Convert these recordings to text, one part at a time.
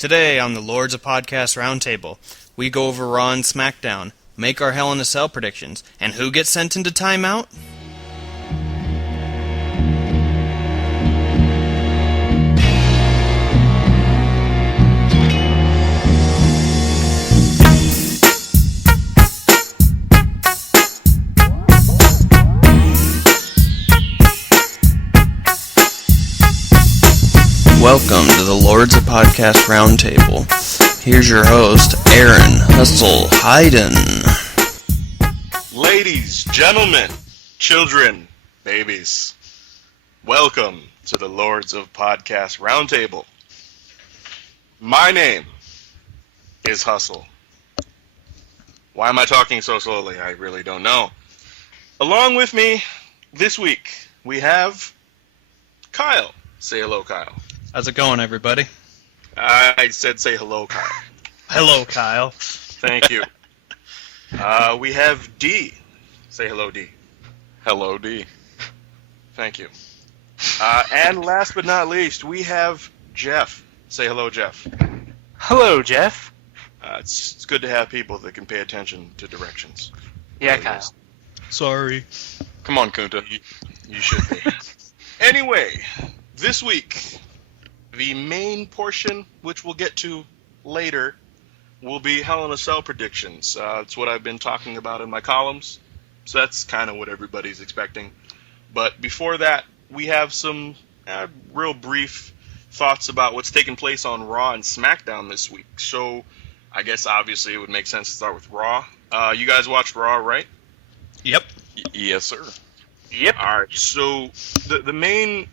Today on the Lords of Podcast Roundtable, we go over Raw and SmackDown, make our Hell in a Cell predictions, and who gets sent into timeout? Welcome to the Lords of Podcast Roundtable. Here's your host, Aaron Hustle Hayden. Ladies, gentlemen, children, babies, welcome to the Lords of Podcast Roundtable. My name is Hustle. Why am I talking so slowly? I really don't know. Along with me this week, we have Kyle. Say hello, Kyle. How's it going, everybody? I said say hello, Kyle. Hello, Kyle. Thank you. We have D. Say hello, D. Hello, D. Thank you. And last but not least, we have Jeff. Say hello, Jeff. Hello, Jeff. It's good to have people that can pay attention to directions. Yeah, Really Kyle. is. Sorry. Come on, Kunta. You should be. Anyway, this week, the main portion, which we'll get to later, will be Hell in a Cell predictions. It's what I've been talking about in my columns, so that's kind of what everybody's expecting. But before that, we have some real brief thoughts about what's taking place on Raw and SmackDown this week. So I guess obviously it would make sense to start with Raw. You guys watched Raw, right? Yep. Yes, sir. Yep. All right. So the main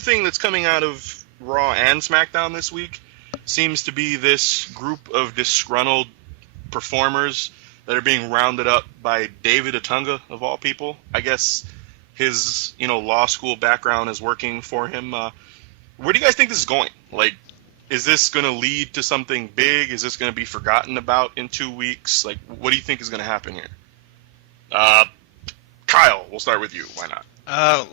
thing that's coming out of Raw and SmackDown this week seems to be this group of disgruntled performers that are being rounded up by David Otunga, of all people. I guess his law school background is working for him. Where do you guys think this is going? Like, is this going to lead to something big? Is this going to be forgotten about in 2 weeks? Like, what do you think is going to happen here? Kyle, we'll start with you. Why not?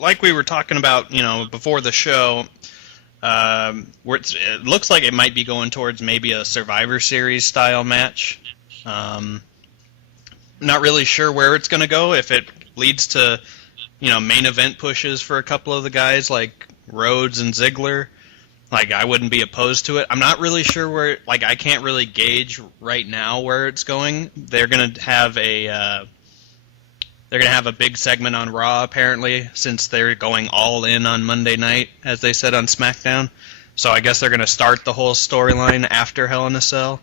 Like we were talking about, before the show, where it looks like it might be going towards maybe a Survivor Series style match. Not really sure where it's going to go. If it leads to, main event pushes for a couple of the guys like Rhodes and Ziggler, like I wouldn't be opposed to it. I'm not really sure where. Like I can't really gauge right now where it's going. They're going to have a big segment on Raw, apparently, since they're going all in on Monday night, as they said on SmackDown. So I guess they're going to start the whole storyline after Hell in a Cell.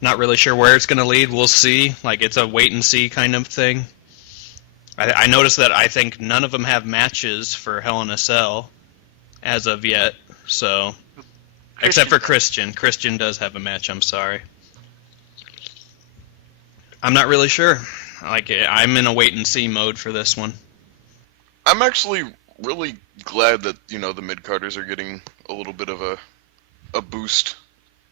Not really sure where it's going to lead. We'll see. Like, it's a wait-and-see kind of thing. I noticed that I think none of them have matches for Hell in a Cell as of yet. So, except for Christian. Christian does have a match, I'm sorry. I'm not really sure. Like, I'm in a wait-and-see mode for this one. I'm actually really glad that, the mid-carders are getting a little bit of a boost,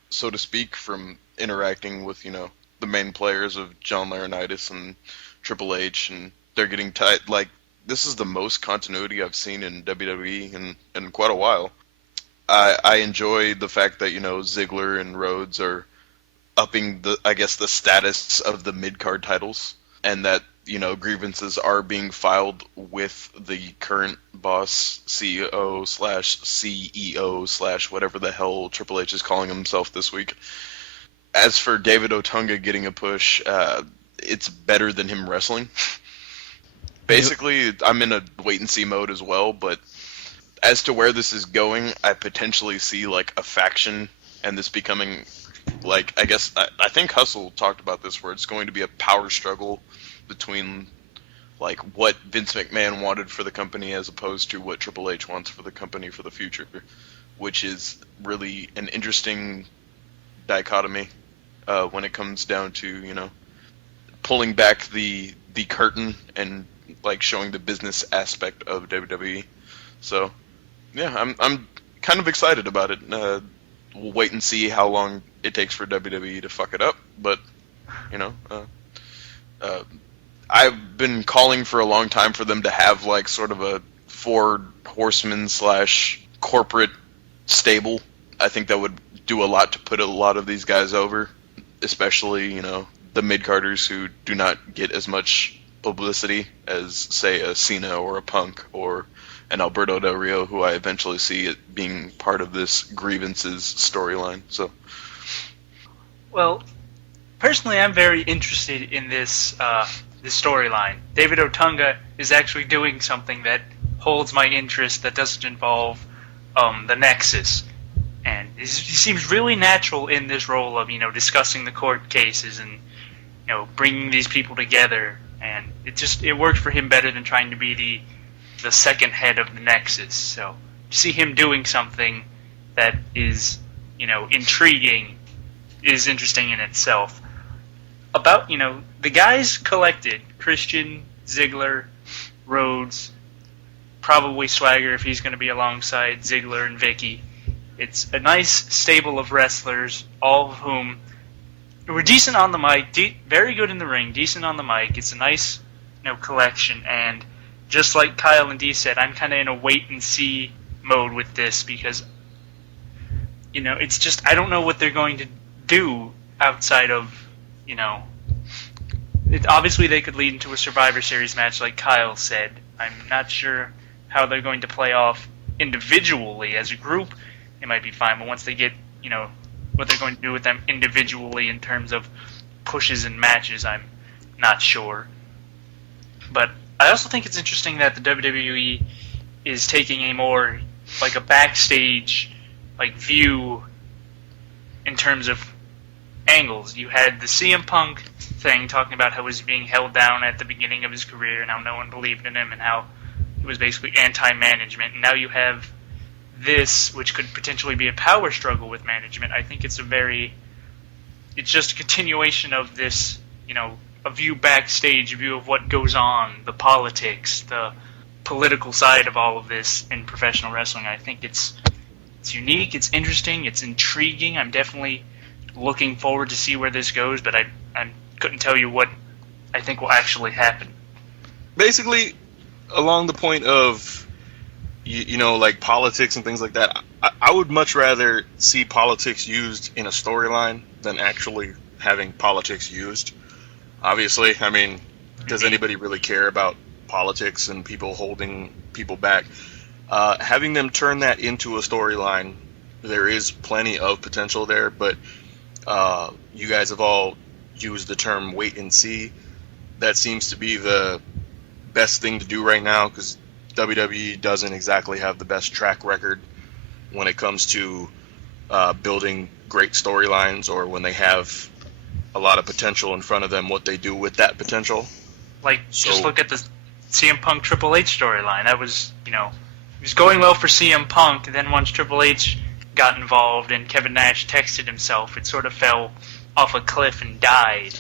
so to speak, from interacting with, the main players of John Laurinaitis and Triple H, and they're getting tight. Like, this is the most continuity I've seen in WWE in quite a while. I enjoy the fact that, Ziggler and Rhodes are upping the status of the mid-card titles, and that, grievances are being filed with the current boss, CEO/CEO/ whatever the hell Triple H is calling himself this week. As for David Otunga getting a push, it's better than him wrestling. Basically, I'm in a wait-and-see mode as well, but as to where this is going, I potentially see, like, a faction, and this becoming... Like, I think Hustle talked about this, where it's going to be a power struggle between, like, what Vince McMahon wanted for the company as opposed to what Triple H wants for the company for the future, which is really an interesting dichotomy when it comes down to, pulling back the curtain and, like, showing the business aspect of WWE. So, yeah, I'm kind of excited about it. We'll wait and see how long it takes for WWE to fuck it up, but I've been calling for a long time for them to have like sort of a 4 horsemen / corporate stable. I think that would do a lot to put a lot of these guys over, especially, the mid-carders who do not get as much publicity as, say, a Cena or a Punk or an Alberto Del Rio, who I eventually see it being part of this grievances storyline. So, Well, personally, I'm very interested in this storyline. David Otunga is actually doing something that holds my interest that doesn't involve the Nexus. And he seems really natural in this role of, discussing the court cases and, bringing these people together. And it worked for him better than trying to be the second head of the Nexus. So to see him doing something that is, intriguing is interesting in itself. About, the guys collected, Christian, Ziggler, Rhodes, probably Swagger if he's going to be alongside Ziggler and Vicky. It's a nice stable of wrestlers, all of whom were decent on the mic, very good in the ring, decent on the mic. It's a nice, collection. And just like Kyle and Dee said, I'm kind of in a wait-and-see mode with this because, it's just I don't know what they're going to do outside of, obviously they could lead into a Survivor Series match like Kyle said. I'm not sure how they're going to play off individually. As a group, it might be fine, but once they get, what they're going to do with them individually in terms of pushes and matches, I'm not sure. But I also think it's interesting that the WWE is taking a more, like a backstage, view in terms of angles. You had the CM Punk thing talking about how he was being held down at the beginning of his career and how no one believed in him and how he was basically anti-management. And now you have this, which could potentially be a power struggle with management. I think it's just a continuation of this, a view backstage, a view of what goes on, the politics, the political side of all of this in professional wrestling. I think it's unique, it's interesting, it's intriguing. I'm definitely looking forward to see where this goes, but I couldn't tell you what I think will actually happen. Basically, along the point of, like politics and things like that, I would much rather see politics used in a storyline than actually having politics used. Obviously, does anybody really care about politics and people holding people back? Having them turn that into a storyline, there is plenty of potential there, but you guys have all used the term wait and see. That seems to be the best thing to do right now because WWE doesn't exactly have the best track record when it comes to building great storylines, or when they have a lot of potential in front of them, what they do with that potential. Just look at the CM Punk Triple H storyline. That was, it was going well for CM Punk, and then once Triple H got involved and Kevin Nash texted himself, it sort of fell off a cliff and died.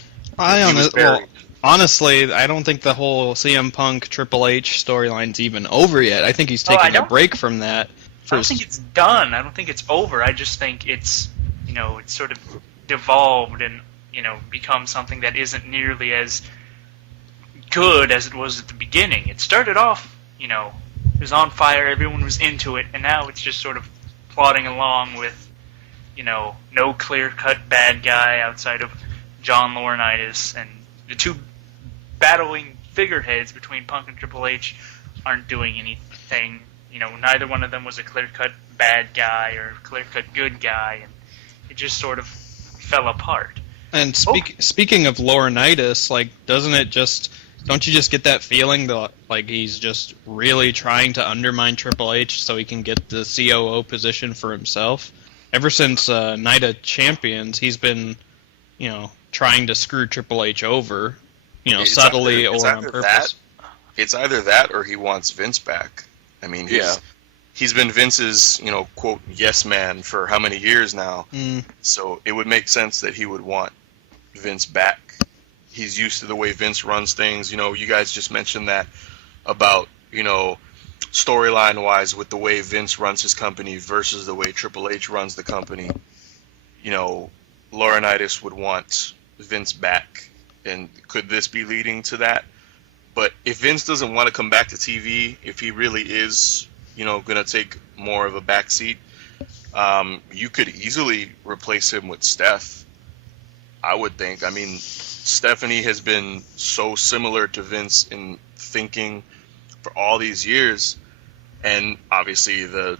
Honestly, I don't think the whole CM Punk Triple H storyline's even over yet. I think he's taking a break from that. I don't think it's done. I don't think it's over. I just think it's, it's sort of devolved and, become something that isn't nearly as good as it was at the beginning. It started off, it was on fire, everyone was into it, and now it's just sort of plodding along with, no clear-cut bad guy outside of John Laurinaitis, and the two battling figureheads between Punk and Triple H aren't doing anything. Neither one of them was a clear-cut bad guy or clear-cut good guy, and it just sort of fell apart. And speaking of Laurinaitis, don't you just get that feeling that he's just really trying to undermine Triple H so he can get the COO position for himself? Ever since Night of Champions, he's been, trying to screw Triple H over, subtly or on purpose. It's either that or he wants Vince back. He's been Vince's, quote, yes man for how many years now? So it would make sense that he would want Vince back. He's used to the way Vince runs things. You guys just mentioned that about, storyline-wise with the way Vince runs his company versus the way Triple H runs the company. Laurinaitis would want Vince back. And could this be leading to that? But if Vince doesn't want to come back to TV, if he really is, going to take more of a backseat, You could easily replace him with Steph, I would think. I mean, Stephanie has been so similar to Vince in thinking for all these years, and obviously the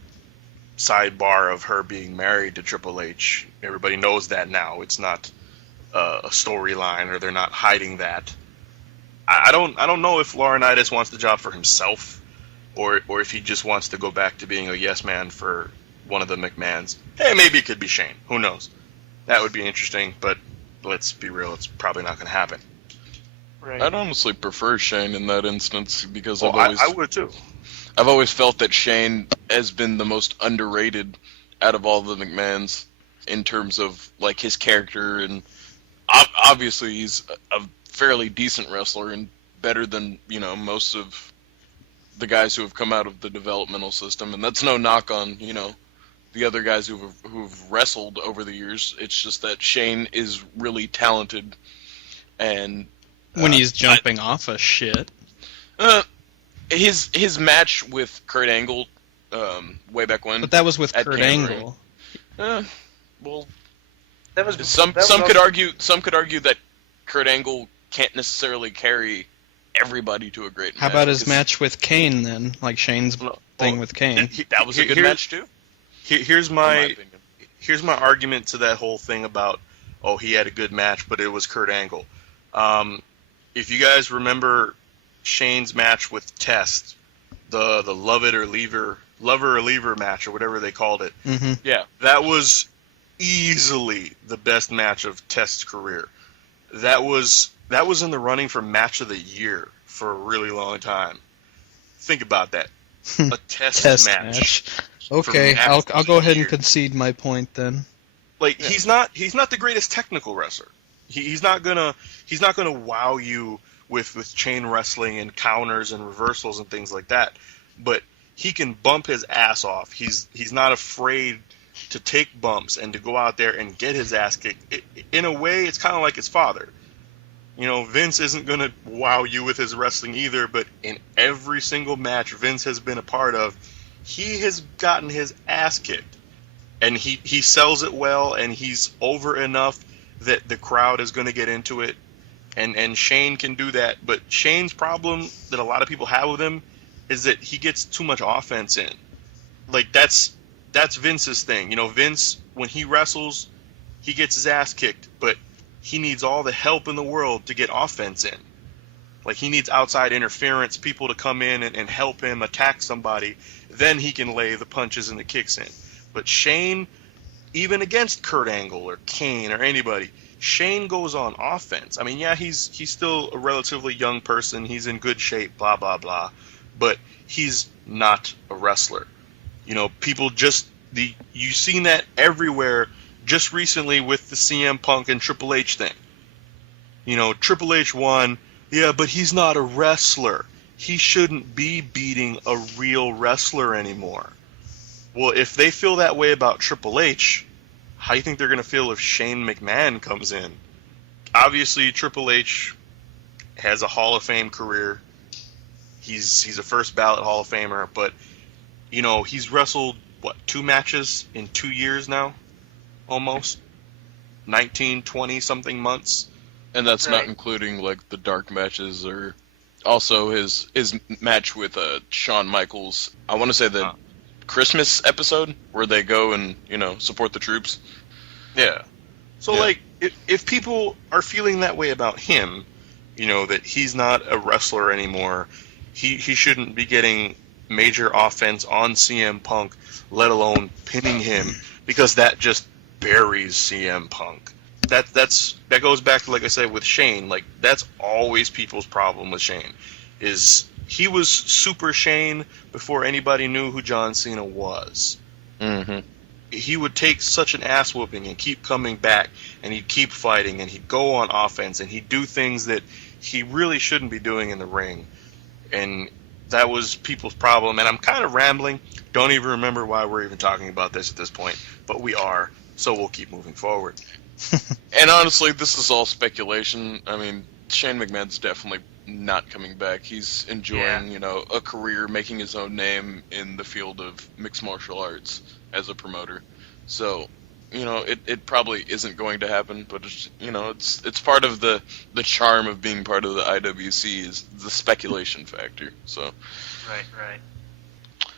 sidebar of her being married to Triple H, everybody knows that now. It's not a storyline, or they're not hiding that. I don't know if Laurinaitis wants the job for himself, or if he just wants to go back to being a yes man for one of the McMahons. Hey, maybe it could be Shane. Who knows? That would be interesting, but let's be real, it's probably not going to happen. Right. I'd honestly prefer Shane in that instance because I would too. I've always felt that Shane has been the most underrated out of all the McMahons in terms of like his character, and obviously he's a fairly decent wrestler and better than most of the guys who have come out of the developmental system, and that's no knock on the other guys who've wrestled over the years. It's just that Shane is really talented, and when he's jumping off of shit. His match with Kurt Angle way back when. But that was with at Kurt Canberra. Angle. Well, That was some that was could also- argue that Kurt Angle can't necessarily carry everybody to a great match. How about his because match with Kane then? Like Shane's thing with Kane. that was a good match too. Here's in my my opinion. here's my argument to that whole thing about, he had a good match, but it was Kurt Angle. If you guys remember Shane's match with Test, the lover or leaver match, or whatever they called it, Mm-hmm. Yeah, that was easily the best match of Test's career. That was in the running for match of the year for a really long time. Think about that. A Test match. Okay, match I'll of go the ahead and year. concede my point then. Like, he's not the greatest technical wrestler. He's not gonna wow you with chain wrestling and counters and reversals and things like that. But he can bump his ass off. He's not afraid to take bumps and to go out there and get his ass kicked. In a way, it's kind of like his father. Vince isn't gonna wow you with his wrestling either. But in every single match Vince has been a part of, he has gotten his ass kicked. And he sells it well, and he's over enough that the crowd is going to get into it. And Shane can do that. But Shane's problem that a lot of people have with him is that he gets too much offense in. Like, that's Vince's thing. Vince, when he wrestles, he gets his ass kicked, but he needs all the help in the world to get offense in. Like, he needs outside interference, people to come in and help him attack somebody. Then he can lay the punches and the kicks in. But Shane, even against Kurt Angle or Kane or anybody, Shane goes on offense. I mean, yeah, he's still a relatively young person. He's in good shape, blah, blah, blah. But he's not a wrestler. People you've seen that everywhere just recently with the CM Punk and Triple H thing. Triple H won, yeah, but he's not a wrestler. He shouldn't be beating a real wrestler anymore. Well, if they feel that way about Triple H, how do you think they're going to feel if Shane McMahon comes in? Obviously, Triple H has a Hall of Fame career. He's a first ballot Hall of Famer, but he's wrestled 2 matches in 2 years now, almost 19, 20 something months, and that's not Right. including like the dark matches or also his match with Shawn Michaels. I want to say the Christmas episode where they go and support the troops. Yeah. So, Yeah. like, if people are feeling that way about him, that he's not a wrestler anymore, he shouldn't be getting major offense on CM Punk, let alone pinning him, because that just buries CM Punk. That goes back to, like I said, with Shane. Like, that's always people's problem with Shane, is he was Super Shane before anybody knew who John Cena was. Mm-hmm. He would take such an ass whooping and keep coming back, and he'd keep fighting, and he'd go on offense, and he'd do things that he really shouldn't be doing in the ring. And that was people's problem. And I'm kind of rambling. Don't even remember why we're even talking about this at this point, but we are, so we'll keep moving forward. And honestly, this is all speculation. I mean, Shane McMahon's definitely not coming back. He's enjoying, a career, making his own name in the field of mixed martial arts as a promoter. So, it probably isn't going to happen, but it's part of the charm of being part of the IWC is the speculation factor. So, Right.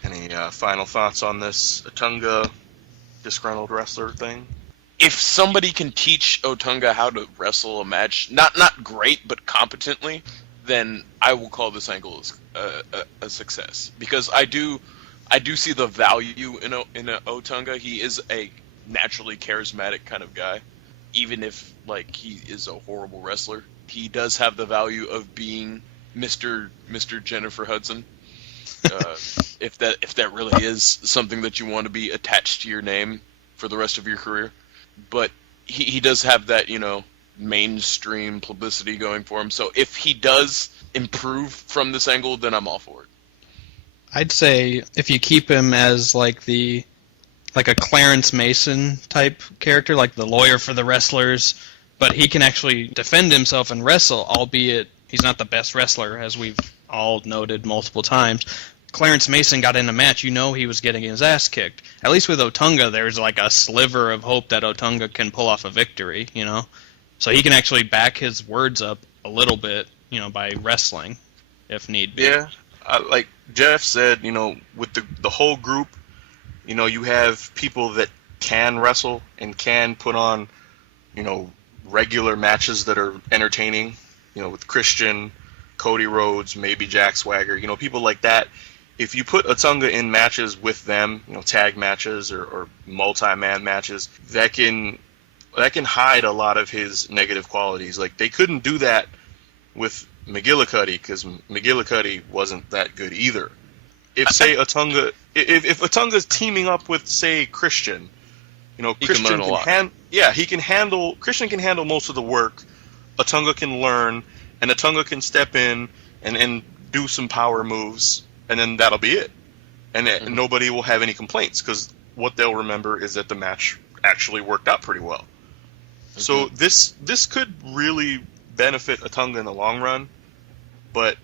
Any final thoughts on this Otunga disgruntled wrestler thing? if somebody can teach Otunga how to wrestle a match, not great but competently, then I will call this angle a success, because I do see the value in a Otunga. He is a naturally charismatic kind of guy, even if he is a horrible wrestler. He does have the value of being Mr. Jennifer Hudson. If that really is something that you want to be attached to your name for the rest of your career. But he does have that, mainstream publicity going for him. So if he does improve from this angle, then I'm all for it. I'd say if you keep him as like a Clarence Mason type character, like the lawyer for the wrestlers, but he can actually defend himself and wrestle, albeit he's not the best wrestler, as we've all noted multiple times. Clarence Mason got in a match, he was getting his ass kicked. At least with Otunga, there's like a sliver of hope that Otunga can pull off a victory, So he can actually back his words up a little bit, by wrestling, if need be. Yeah, like Jeff said, with the whole group, you have people that can wrestle and can put on, regular matches that are entertaining, with Christian, Cody Rhodes, maybe Jack Swagger, people like that. If you put Otunga in matches with them, tag matches or multi-man matches, that can hide a lot of his negative qualities. Like, they couldn't do that with McGillicuddy, because McGillicuddy wasn't that good either. If Otunga, if Otunga's teaming up with, say, Christian, Christian can learn a lot. Christian can handle most of the work. Otunga can learn, and Otunga can step in and do some power moves, and then that'll be it. And nobody will have any complaints, because what they'll remember is that the match actually worked out pretty well. Mm-hmm. So this could really benefit Otunga in the long run, but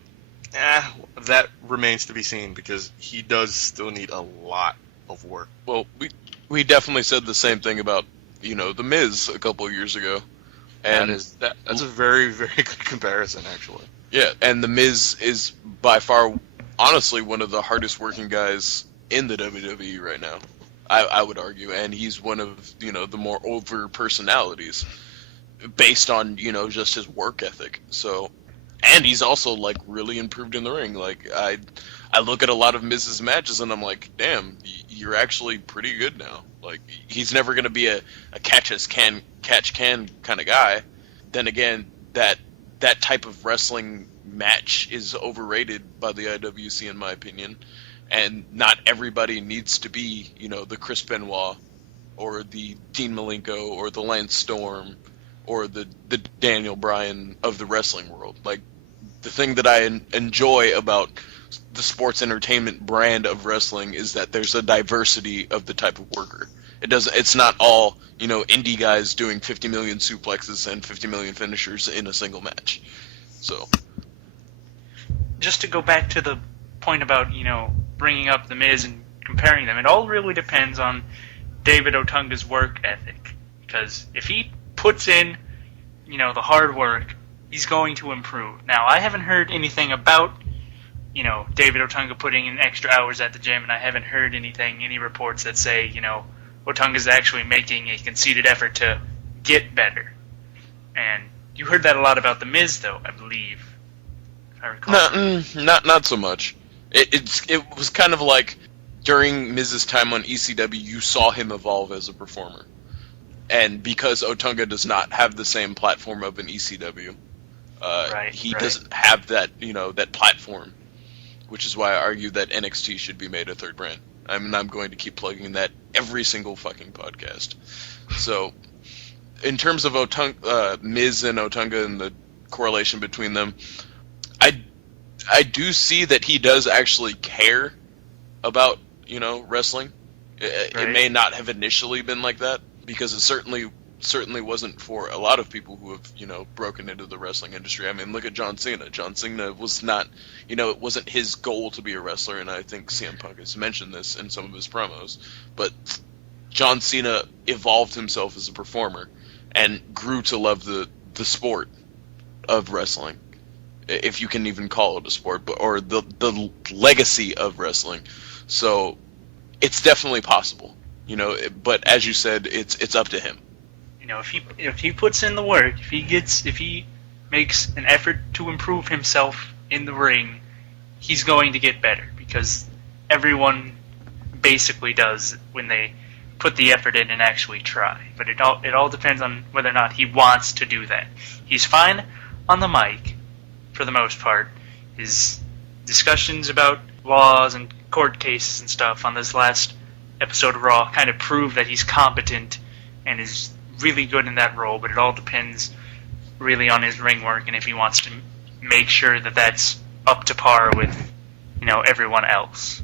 that remains to be seen, because he does still need a lot of work. Well, we definitely said the same thing about The Miz a couple of years ago, and that's a very, very good comparison, actually. Yeah, and The Miz is by far, honestly, one of the hardest working guys in the WWE right now, I would argue, and he's one of the more over personalities based on just his work ethic. So, and he's also really improved in the ring. Like, I look at a lot of Miz's matches and I'm like, damn, you're actually pretty good now. Like, he's never gonna be a catch can kind of guy. Then again, that type of wrestling match is overrated by the IWC, in my opinion, and not everybody needs to be the Chris Benoit or the Dean Malenko or the Lance Storm or the Daniel Bryan of the wrestling world. Like, the thing that I enjoy about the sports entertainment brand of wrestling is that there's a diversity of the type of worker. It's not all indie guys doing 50 million suplexes and 50 million finishers in a single match. So, just to go back to the point about bringing up The Miz and comparing them, it all really depends on David Otunga's work ethic. Because if he puts in the hard work, he's going to improve. Now, I haven't heard anything about David Otunga putting in extra hours at the gym, and I haven't heard any reports that say Otunga's actually making a conceited effort to get better. And you heard that a lot about The Miz, though, I believe, if I recall. Not so much. It was kind of like during Miz's time on ECW, you saw him evolve as a performer. And because Otunga does not have the same platform of an ECW, he doesn't have that that platform, which is why I argue that NXT should be made a third brand. I mean, I'm going to keep plugging that every single fucking podcast. So, in terms of Miz and Otunga and the correlation between them, I do see that he does actually care about wrestling. It may not have initially been like that, because it certainly wasn't for a lot of people who have broken into the wrestling industry. I mean, look at John Cena. John Cena was not it wasn't his goal to be a wrestler, and I think CM Punk has mentioned this in some of his promos. But John Cena evolved himself as a performer and grew to love the sport of wrestling, if you can even call it a sport, or the legacy of wrestling. So it's definitely possible, but as you said, it's up to him. If he puts in the work, if he makes an effort to improve himself in the ring, he's going to get better, because everyone basically does when they put the effort in and actually try. But it all depends on whether or not he wants to do that. He's fine on the mic for the most part. His discussions about laws and court cases and stuff on this last episode of Raw kind of prove that he's competent and is really good in that role, but it all depends really on his ring work and if he wants to make sure that that's up to par with, everyone else.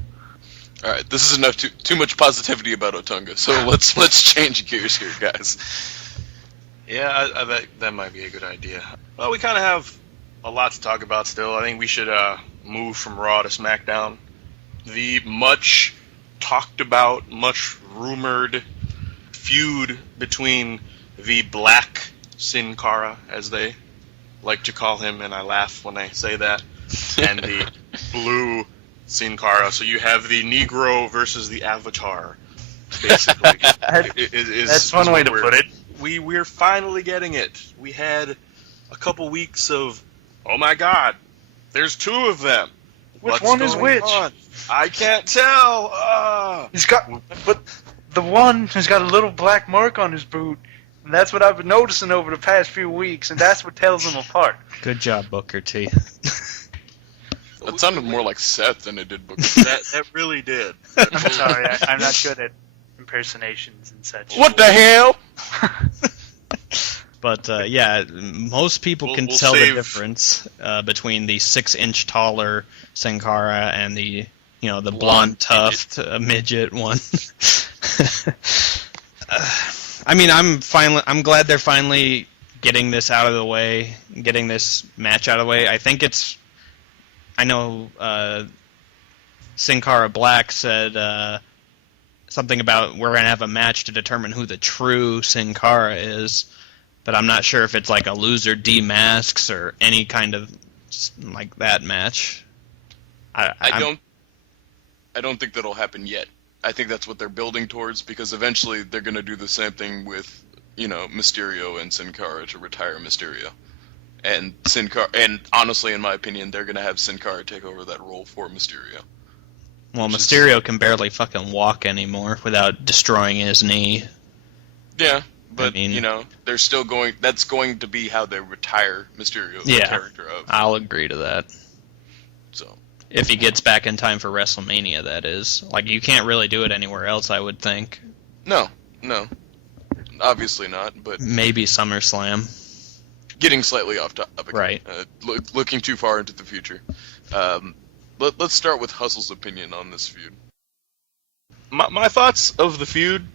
All right, this is enough. Too much positivity about Otunga. So let's change gears here, guys. Yeah, I bet that might be a good idea. Well, we kind of have a lot to talk about still. I think we should move from Raw to SmackDown. The much talked about, much rumored feud between the Black Sin Cara, as they like to call him, and I laugh when I say that, and the Blue Sin Cara. So you have the Negro versus the Avatar, basically. That's one way to put it. We're finally getting it. We had a couple weeks of, oh my God, there's two of them. Which What's one is going which? on? I can't tell. But the one has got a little black mark on his boot, and that's what I've been noticing over the past few weeks, and that's what tells them apart. Good job, Booker T. That sounded more like Seth than it did Booker. That really did. I'm sorry, I'm not good at impersonations and such. What the hell? But yeah, most people can We'll tell save- the difference between the 6-inch taller Sin Cara and the the blonde tuft midget one. I mean, I'm glad they're finally getting this out of the way, getting this match out of the way. I know Sin Cara Black said something about we're going to have a match to determine who the true Sin Cara is, but I'm not sure if it's like a loser demasks or any kind of like that match. I don't think that'll happen yet. I think that's what they're building towards, because eventually they're going to do the same thing with, Mysterio and Sin Cara to retire Mysterio. And Sin Cara, and honestly, in my opinion, they're going to have Sin Cara take over that role for Mysterio. Well, Mysterio can barely fucking walk anymore without destroying his knee. Yeah, but, I mean, they're still going, that's going to be how they retire Mysterio, the character of. I'll agree to that. So. If he gets back in time for WrestleMania, that is. Like, you can't really do it anywhere else, I would think. No. Obviously not, but... Maybe SummerSlam. Getting slightly off topic. Right. Looking too far into the future. Let's start with Hustle's opinion on this feud. My thoughts of the feud,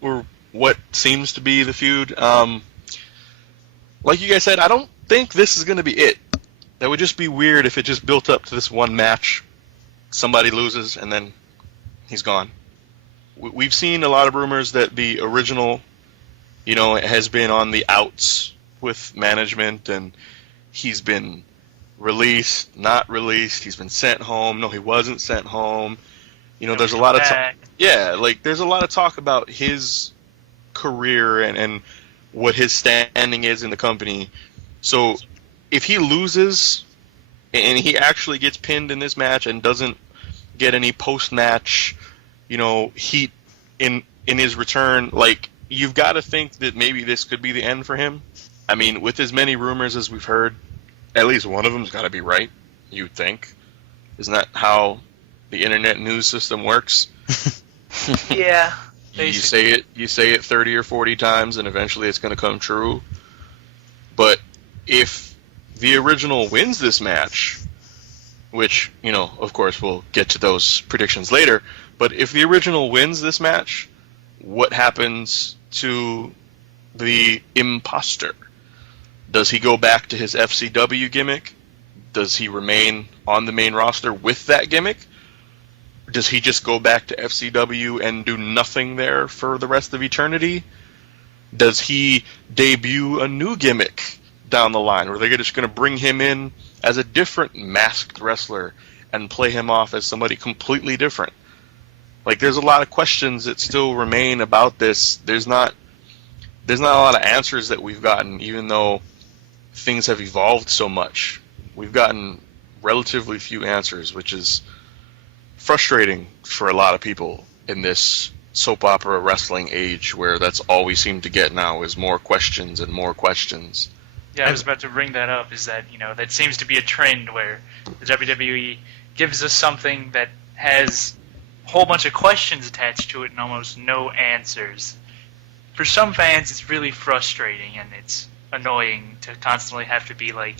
or what seems to be the feud, like you guys said, I don't think this is going to be it. That would just be weird if it just built up to this one match, somebody loses, and then he's gone. We've seen a lot of rumors that the original, has been on the outs with management, and he's been released, not released, he's been sent home, no, he wasn't sent home. There's a lot of talk. Yeah, there's a lot of talk about his career and what his standing is in the company. So if he loses and he actually gets pinned in this match and doesn't get any post-match, heat in his return, you've got to think that maybe this could be the end for him. I mean, with as many rumors as we've heard, at least one of them's got to be right, you'd think. Isn't that how the internet news system works? Yeah. You say it 30 or 40 times, and eventually it's going to come true. But if the original wins this match, which, of course we'll get to those predictions later, but if the original wins this match, what happens to the imposter? Does he go back to his FCW gimmick? Does he remain on the main roster with that gimmick? Does he just go back to FCW and do nothing there for the rest of eternity? Does he debut a new gimmick down the line? Or are they just going to bring him in as a different masked wrestler and play him off as somebody completely different? Like, there's a lot of questions that still remain about this. There's not a lot of answers that we've gotten, even though things have evolved so much. We've gotten relatively few answers, which is frustrating for a lot of people in this soap opera wrestling age, where that's all we seem to get now is more questions and more questions. Yeah, I was about to bring that up, is that, that seems to be a trend where the WWE gives us something that has a whole bunch of questions attached to it and almost no answers. For some fans, it's really frustrating and it's annoying to constantly have to be like,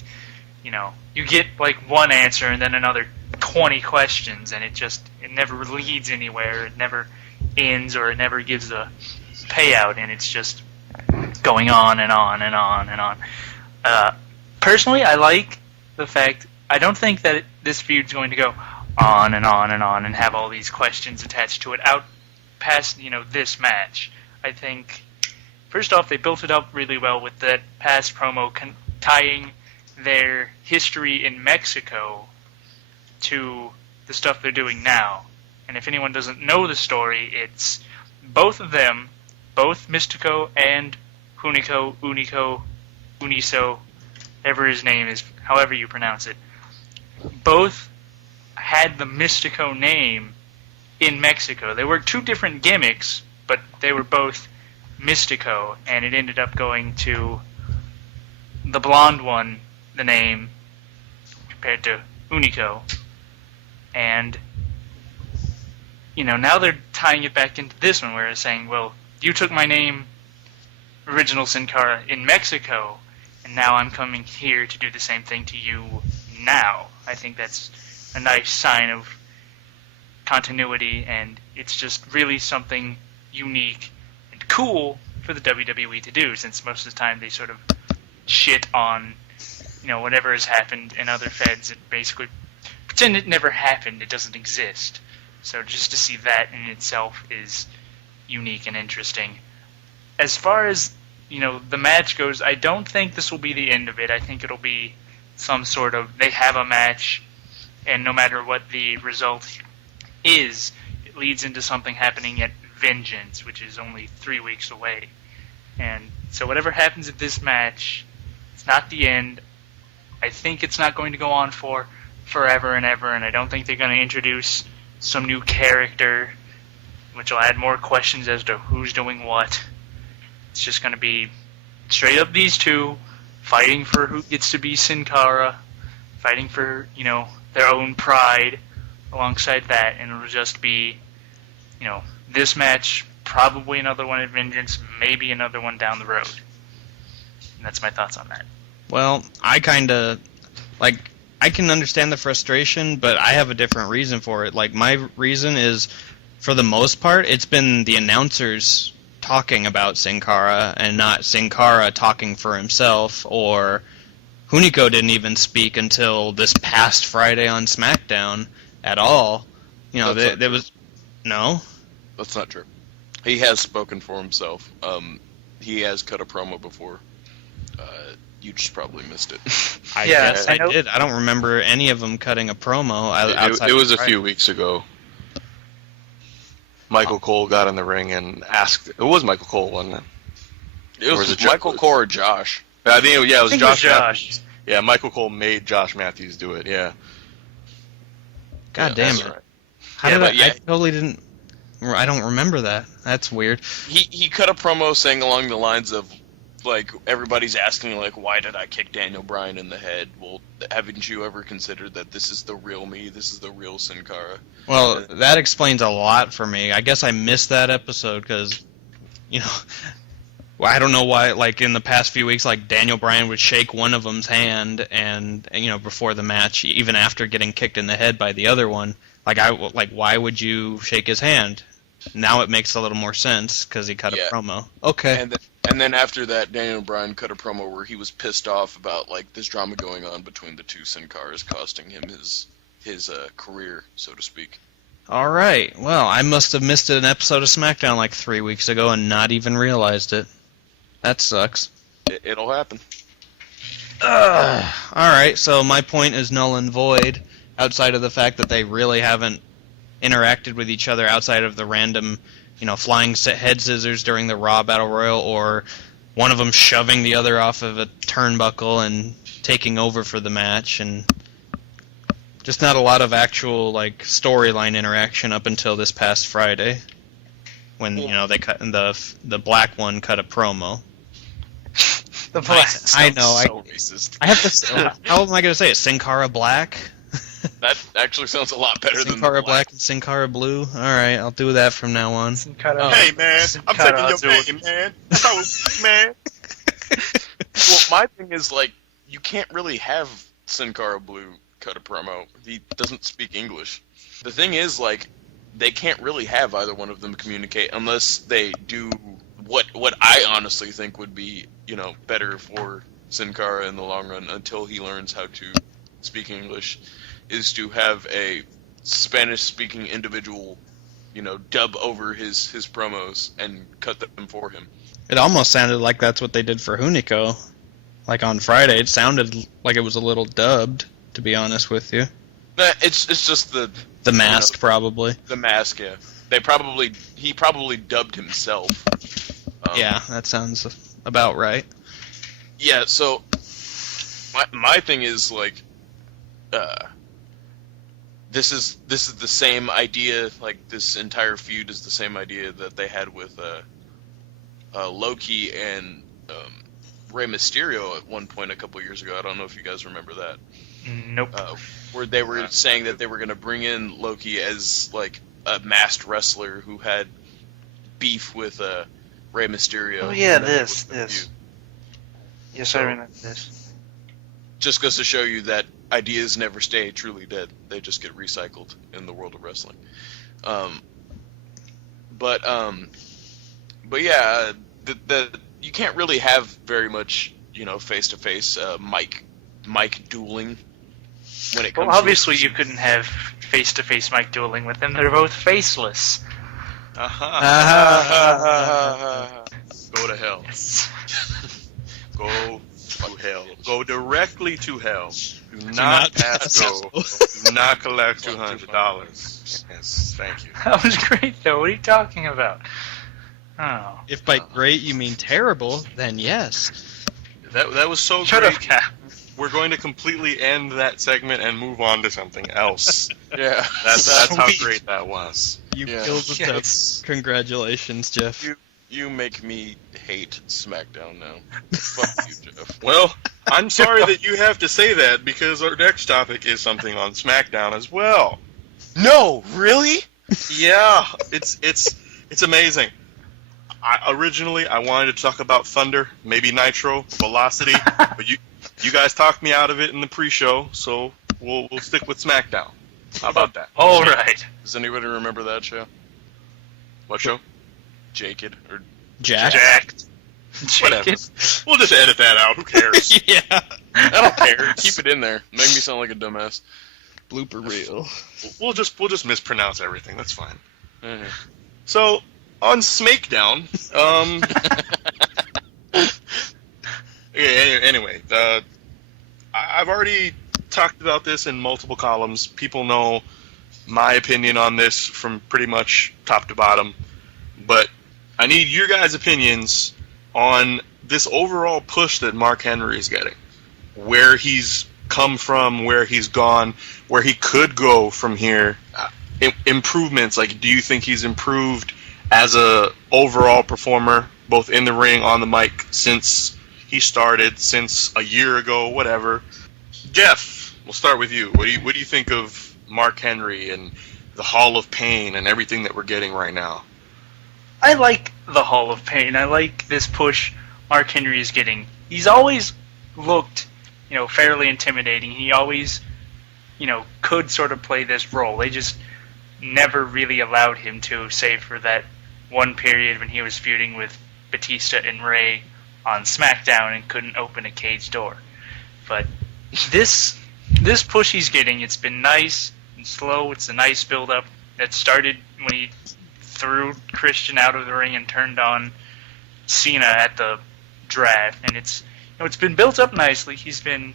you get like one answer and then another 20 questions, and it never leads anywhere. It never ends, or it never gives a payout, and it's just going on and on and on and on. Personally, I like the fact, I don't think that this feud's going to go on and on and on and have all these questions attached to it out past, this match. I think, first off, they built it up really well with that past promo tying their history in Mexico to the stuff they're doing now. And if anyone doesn't know the story, it's both of them, both Mystico and Unico, Uniso, whatever his name is, however you pronounce it, both had the Mystico name in Mexico. They were two different gimmicks, but they were both Mystico, and it ended up going to the blonde one, the name, compared to Unico. And, now they're tying it back into this one, where they're saying, well, you took my name, original Sin Cara, in Mexico, and now I'm coming here to do the same thing to you now. I think that's a nice sign of continuity, and it's just really something unique and cool for the WWE to do, since most of the time they sort of shit on, whatever has happened in other feds and basically pretend it never happened, it doesn't exist. So just to see that in itself is unique and interesting. As far as, the match goes, I don't think this will be the end of it. I think it'll be some sort of, they have a match, and no matter what the result is, it leads into something happening at Vengeance, which is only 3 weeks away. And so whatever happens at this match, it's not the end. I think it's not going to go on for forever and ever, and I don't think they're going to introduce some new character, which will add more questions as to who's doing what. It's just going to be straight up these two fighting for who gets to be Sin Cara, fighting for, their own pride alongside that, and it'll just be, this match, probably another one at Vengeance, maybe another one down the road. And that's my thoughts on that. Well, I kind of, I can understand the frustration, but I have a different reason for it. My reason is, for the most part, it's been the announcers talking about Sin Cara and not Sin Cara talking for himself, or Hunico didn't even speak until this past Friday on SmackDown at all. There was... No? That's not true. He has spoken for himself. He has cut a promo before. You just probably missed it. I guess I did. I don't remember any of them cutting a promo outside. It was a few weeks ago. Michael Cole got in the ring and asked... It was Michael Cole, wasn't it? It was Michael Cole or Josh. I think it was Josh. Josh. Yeah, Michael Cole made Josh Matthews do it, yeah. God damn it. Right. I totally didn't... I don't remember that. That's weird. He cut a promo saying along the lines of, everybody's asking, why did I kick Daniel Bryan in the head? Well, haven't you ever considered that this is the real me? This is the real Sin Cara? Well, that explains a lot for me. I guess I missed that episode because, I don't know why, in the past few weeks, Daniel Bryan would shake one of them's hand and, before the match, even after getting kicked in the head by the other one, why would you shake his hand? Now it makes a little more sense because he cut a promo. Okay. And then after that, Daniel Bryan cut a promo where he was pissed off about this drama going on between the two Sin Caras, costing him his career, so to speak. All right. Well, I must have missed an episode of SmackDown like 3 weeks ago and not even realized it. That sucks. It'll happen. All right. So my point is null and void, outside of the fact that they really haven't interacted with each other outside of the random, flying head scissors during the Raw Battle Royal, or one of them shoving the other off of a turnbuckle and taking over for the match, and just not a lot of actual storyline interaction up until this past Friday, when they cut the black one cut a promo. The black. I know. So racist. I have to. How am I going to say it? Sin Cara Black. That actually sounds a lot better than Sin Cara the Black and Sin Cara Blue. All right, I'll do that from now on. Hey man, I'm taking your name, man. Man. Well, my thing is you can't really have Sin Cara Blue cut a promo. He doesn't speak English. The thing is they can't really have either one of them communicate unless they do what I honestly think would be better for Sin Cara in the long run until he learns how to speak English, is to have a Spanish-speaking individual, dub over his promos and cut them for him. It almost sounded like that's what they did for Hunico. Like on Friday, it sounded like it was a little dubbed, to be honest with you. It's just the mask, probably. The mask, yeah. He probably dubbed himself. Yeah, that sounds about right. Yeah, so my thing is this is the same idea. This entire feud is the same idea that they had with Loki and Rey Mysterio at one point a couple years ago. I don't know if you guys remember that. Nope. Where they were saying that they were going to bring in Loki as a masked wrestler who had beef with Rey Mysterio. Oh yeah, and this. Yes, So- I remember this. Just goes to show you that ideas never stay truly dead. They just get recycled in the world of wrestling. But yeah, you can't really have very much, face-to-face mic dueling when it comes. Well, obviously you couldn't have face-to-face mic dueling with them. They're both faceless. Go to hell. Go to hell. Go directly to hell. Do not not pass pass go. Do not collect $200. Yes, thank you. That was great, though. What are you talking about? Oh. If by great you mean terrible, then yes. That was so Shut great. up, Cap. We're going to completely end that segment and move on to something else. Yeah, That's how Sweet. great that was. You Yeah. killed the Yes. tape. Congratulations, Jeff. you make me hate SmackDown now. Fuck you, Jeff. Well, I'm sorry that you have to say that because our next topic is something on SmackDown as well. No, really? Yeah, it's amazing. Originally, I wanted to talk about Thunder, maybe Nitro, Velocity, but you guys talked me out of it in the pre-show, so we'll stick with SmackDown. How about that? All right. Does anybody remember that show? What show? Jaked or Jack. Jacked. Whatever. Jacket. We'll just edit that out. Who cares? Yeah. I don't care. Keep it in there. Make me sound like a dumbass. Blooper reel. We'll just mispronounce everything. That's fine. Mhm. So on SmackDown, anyway, I've already talked about this in multiple columns. People know my opinion on this from pretty much top to bottom, but I need your guys' opinions on this overall push that Mark Henry is getting, where he's come from, where he's gone, where he could go from here. Improvements, do you think he's improved as a overall performer, both in the ring, on the mic, since he started, since a year ago, whatever? Jeff, we'll start with you. What do you think of Mark Henry and the Hall of Pain and everything that we're getting right now? I like the Hall of Pain. I like this push Mark Henry is getting. He's always looked, fairly intimidating. He always, could sort of play this role. They just never really allowed him to, save for that one period when he was feuding with Batista and Ray on SmackDown and couldn't open a cage door. But this push he's getting, it's been nice and slow. It's a nice build-up. that started when he threw Christian out of the ring and turned on Cena at the draft, and it's been built up nicely. He's been,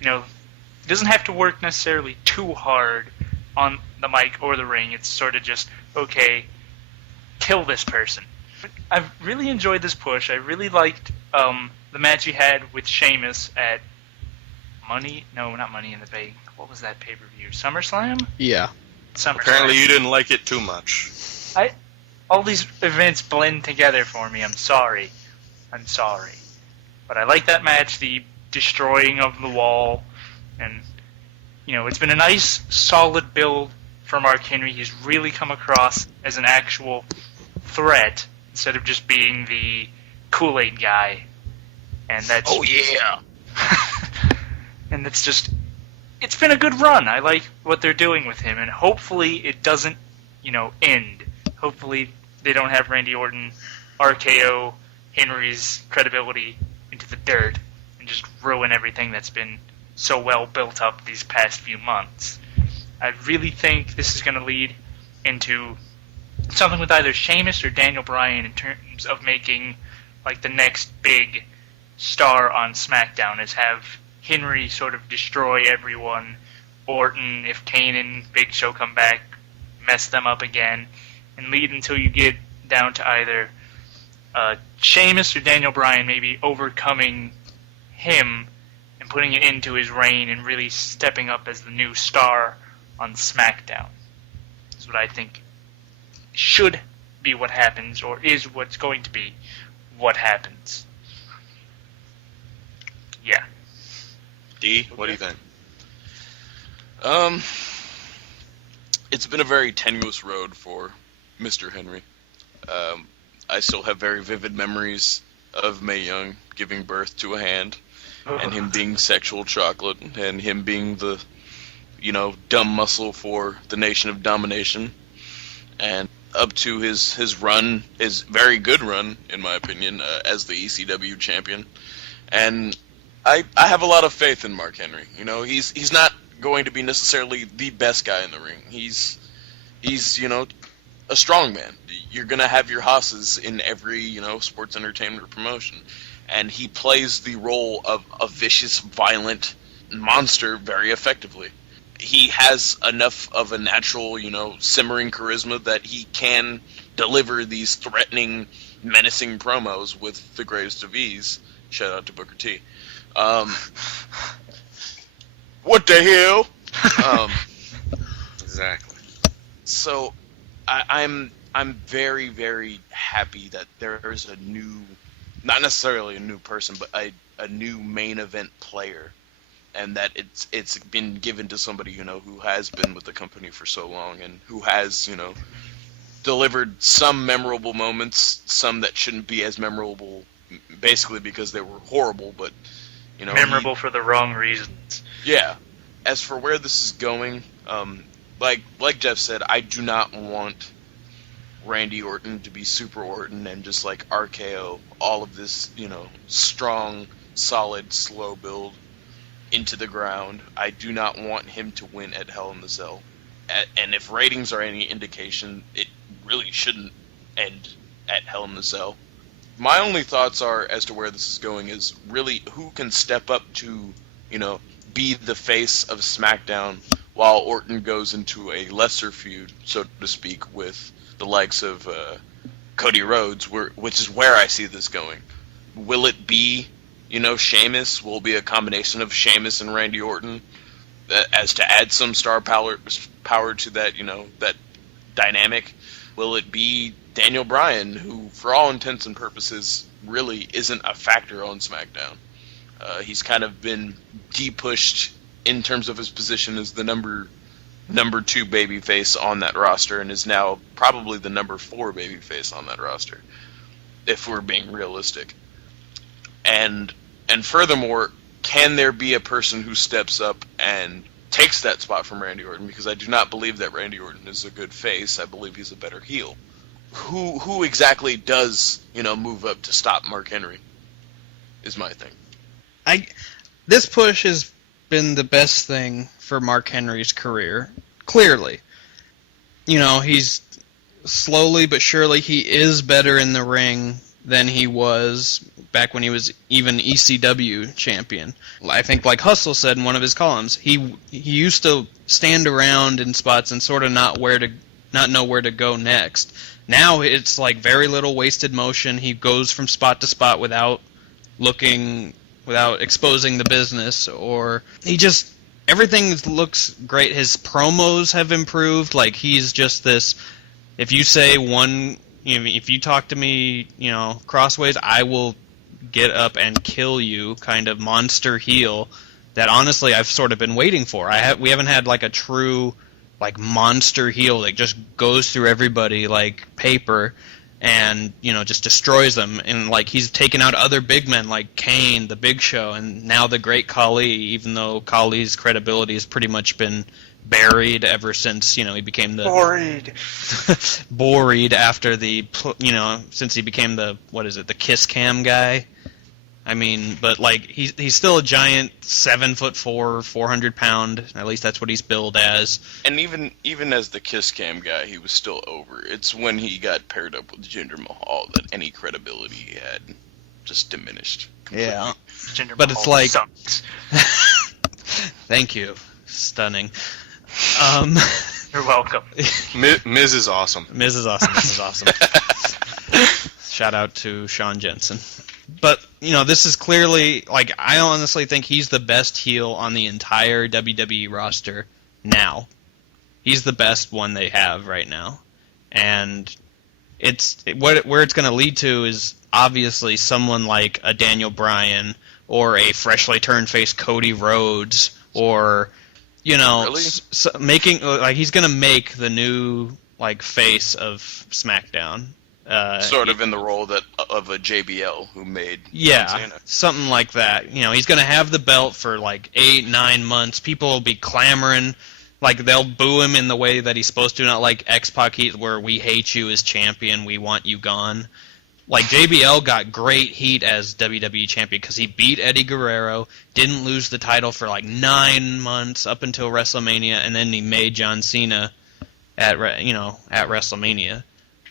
he doesn't have to work necessarily too hard on the mic or the ring. It's sort of just, okay, kill this person. I've really enjoyed this push. I really liked the match he had with Sheamus at not Money in the Bank. What was that pay-per-view? SummerSlam? Yeah. SummerSlam. Apparently you didn't like it too much. All these events blend together for me. I'm sorry. But I like that match, the destroying of the wall, and, it's been a nice, solid build for Mark Henry. He's really come across as an actual threat instead of just being the Kool-Aid guy. And that's... Oh, yeah! And it's been a good run. I like what they're doing with him, and hopefully it doesn't, end. Hopefully they don't have Randy Orton RKO Henry's credibility into the dirt and just ruin everything that's been so well built up these past few months. I really think this is going to lead into something with either Sheamus or Daniel Bryan in terms of making like the next big star on SmackDown, is have Henry sort of destroy everyone, Orton, if Kane and Big Show come back, mess them up again, and lead until you get down to either Sheamus or Daniel Bryan maybe overcoming him and putting it into his reign and really stepping up as the new star on SmackDown. That's what I think should be what happens, or is what's going to be what happens. Yeah. D, What do you think? It's been a very tenuous road for Mr. Henry. I still have very vivid memories of Mae Young giving birth to a hand, and him being sexual chocolate, and him being the, dumb muscle for the Nation of Domination, and up to his run, his very good run, in my opinion, as the ECW champion. And I have a lot of faith in Mark Henry. He's not going to be necessarily the best guy in the ring. He's a strong man. You're going to have your hosses in every, sports entertainment promotion. And he plays the role of a vicious, violent monster very effectively. He has enough of a natural, simmering charisma that he can deliver these threatening, menacing promos with the greatest of ease. Shout out to Booker T. What the hell? exactly. So, I'm very, very happy that there is a new, not necessarily a new person, but a new main event player, and that it's been given to somebody who has been with the company for so long and who has delivered some memorable moments, some that shouldn't be as memorable, basically because they were horrible, but memorable for the wrong reasons. Yeah. As for where this is going, like Jeff said, I do not want Randy Orton to be Super Orton and just like RKO all of this, strong, solid, slow build into the ground. I do not want him to win at Hell in the Cell. And if ratings are any indication, it really shouldn't end at Hell in the Cell. My only thoughts are as to where this is going is really who can step up to, be the face of SmackDown while Orton goes into a lesser feud, so to speak, with the likes of Cody Rhodes, which is where I see this going. Will it be, Sheamus? Will it be a combination of Sheamus and Randy Orton as to add some star power to that, that dynamic? Will it be Daniel Bryan, who, for all intents and purposes, really isn't a factor on SmackDown? He's kind of been de-pushed in terms of his position as the number 2 babyface on that roster, and is now probably the number 4 babyface on that roster, if we're being realistic. And furthermore, can there be a person who steps up and takes that spot from Randy Orton? Because I do not believe that Randy Orton is a good face. I believe he's a better heel. Who exactly does, move up to stop Mark Henry is my thing. This push has been the best thing for Mark Henry's career, clearly. he's slowly but surely he is better in the ring than he was back when he was even ECW champion. I think, like Hustle said in one of his columns, he used to stand around in spots and sort of not know where to go next. Now it's like very little wasted motion. He goes from spot to spot without exposing the business, or everything looks great. His promos have improved. Like, he's just this, if you say if you talk to me, crossways, I will get up and kill you kind of monster heel that honestly I've sort of been waiting for. We haven't had like a true like monster heel that just goes through everybody like paper and just destroys them. And like, he's taken out other big men like Kane, the Big Show, and now the Great Khali, even though Khali's credibility has pretty much been buried ever since he became the buried after since he became the kiss cam guy. I mean, but like, he's still a giant 7'4", 400 pound. At least that's what he's billed as. And even as the kiss cam guy, he was still over. It's when he got paired up with Jinder Mahal that any credibility he had just diminished completely. Yeah, Jinder but Mahal it's like, sucks. Thank you, stunning. You're welcome. Miz is awesome. Miz is awesome. Shout out to Sean Jensen. But, this is clearly, like, I honestly think he's the best heel on the entire WWE roster now. He's the best one they have right now. And where it's going to lead to is obviously someone like a Daniel Bryan or a freshly turned face Cody Rhodes, or, Really? making, like, he's going to make the new, like, face of SmackDown. Sort of in the role of a JBL who made Yeah, John Cena. something like that. He's going to have the belt for like 8-9 months. People will be clamoring, like they'll boo him in the way that he's supposed to, not like X-Pac heat where we hate you as champion, we want you gone. Like, JBL got great heat as WWE champion because he beat Eddie Guerrero, didn't lose the title for like 9 months up until WrestleMania, and then he made John Cena at WrestleMania.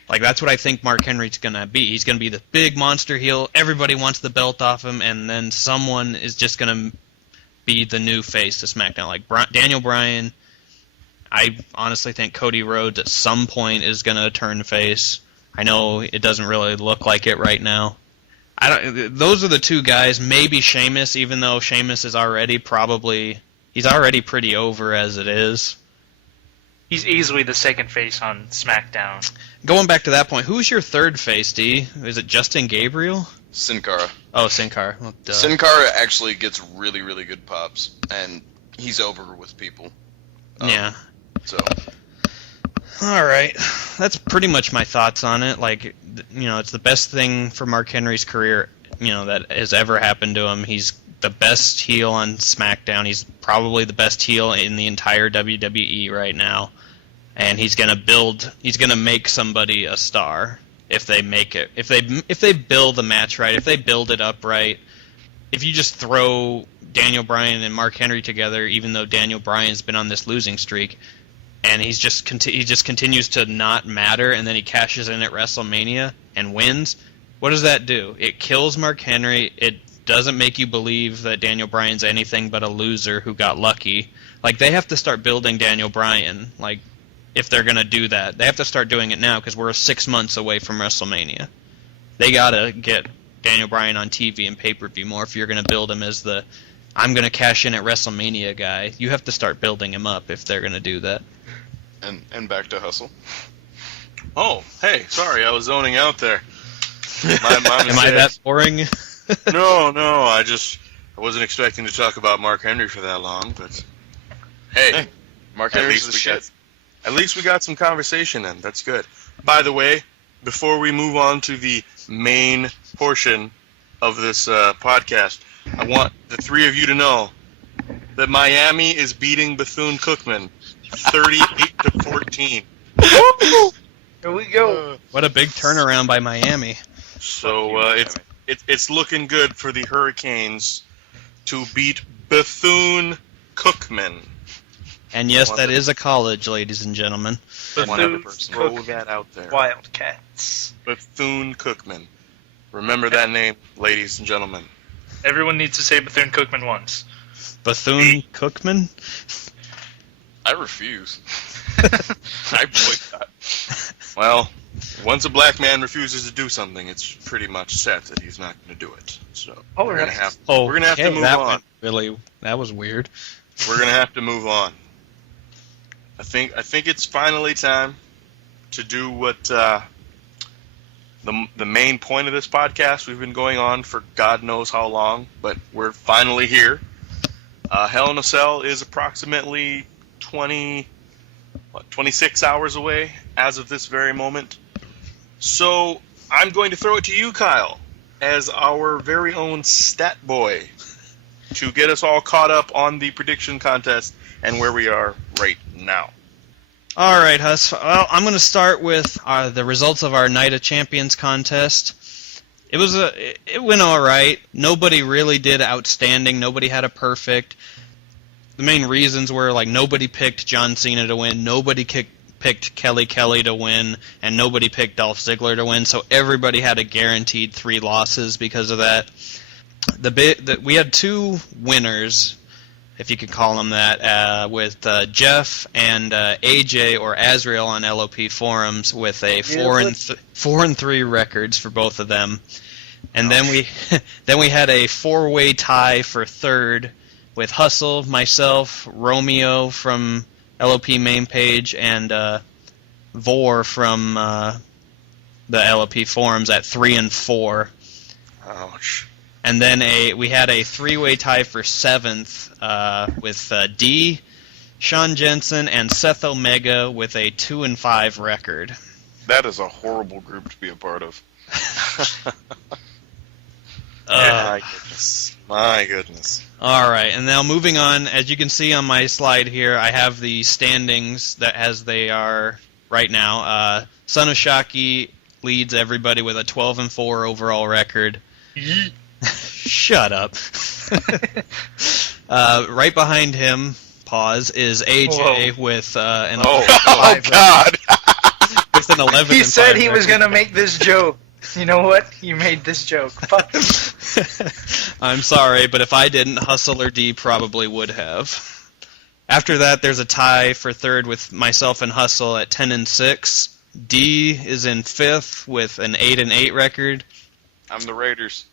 Like, that's what I think Mark Henry's going to be. He's going to be the big monster heel. Everybody wants the belt off him, and then someone is just going to be the new face to SmackDown. Like, Daniel Bryan, I honestly think Cody Rhodes at some point is going to turn face. I know it doesn't really look like it right now. Those are the two guys. Maybe Sheamus, even though Sheamus is he's already pretty over as it is. He's easily the second face on SmackDown. Going back to that point, who's your third face, D? Is it Justin Gabriel? Sin Cara. Oh, Sin Cara. Well, duh. Sin Cara actually gets really, really good pops, and he's over with people. Yeah. So. All right. That's pretty much my thoughts on it. Like, it's the best thing for Mark Henry's career, that has ever happened to him. He's the best heel on SmackDown. He's probably the best heel in the entire WWE right now. And he's gonna make somebody a star if they make it. If they build the match right, if they build it up right. If you just throw Daniel Bryan and Mark Henry together, even though Daniel Bryan's been on this losing streak, and he just continues to not matter, and then he cashes in at WrestleMania and wins, what does that do? It kills Mark Henry. It doesn't make you believe that Daniel Bryan's anything but a loser who got lucky. Like, they have to start building Daniel Bryan. Like, if they're going to do that, they have to start doing it now because we're 6 months away from WrestleMania. They got to get Daniel Bryan on TV and pay-per-view more if you're going to build him as the I'm going to cash in at WrestleMania guy. You have to start building him up if they're going to do that. And back to Hustle. Oh, hey, sorry, I was zoning out there. My Am I that boring? No, I wasn't expecting to talk about Mark Henry for that long, but hey, Mark at Henry's least the shit. At least we got some conversation in. That's good. By the way, before we move on to the main portion of this podcast, I want the three of you to know that Miami is beating Bethune-Cookman 38-14. Here we go. What a big turnaround by Miami. So it's looking good for the Hurricanes to beat Bethune-Cookman. And yes, that is a college, ladies and gentlemen. Bethune person. Throw that out there. Wildcats. Bethune-Cookman. Remember that name, ladies and gentlemen. Everyone needs to say Bethune-Cookman once. Bethune-Cookman? I refuse. I boycott. Well, once a black man refuses to do something, it's pretty much set that he's not going to do it. So we're gonna have to move on. That was weird. We're gonna have to move on. I think it's finally time to do what the main point of this podcast. We've been going on for God knows how long, but we're finally here. Hell in a Cell is approximately 26 hours away as of this very moment. So I'm going to throw it to you, Kyle, as our very own stat boy, to get us all caught up on the prediction contest and where we are right now. All right, Huss. Well, I'm going to start with the results of our Night of Champions contest. It went all right. Nobody really did outstanding. Nobody had a perfect. The main reasons were like nobody picked John Cena to win, nobody picked Kelly to win, and nobody picked Dolph Ziggler to win. So everybody had a guaranteed 3 losses because of that. We had 2 winners, if you could call them that, with Jeff and AJ or Azrael on LOP forums with a 4-3 records for both of them, and then we had a 4-way tie for third with Hustle, myself, Romeo from LOP main page, and Vor from the LOP forums at 3 and 4. Ouch. And then we had a 3-way tie for 7th with D, Sean Jensen, and Seth Omega with a 2 and 5 record. That is a horrible group to be a part of. My goodness. All right, and now moving on, as you can see on my slide here, I have the standings that as they are right now. Son of Shaki leads everybody with a 12 and 4 overall record. Shut up. Right behind him, is AJ with an 11 God! with an 11. He said he record. was gonna make this joke. You know what? You made this joke. Fuck him. I'm sorry, but if I didn't, Hustle or D probably would have. After that, there's a tie for third with myself and Hustle at 10 and 6. D is in 5th with an 8 and 8 record. I'm the Raiders.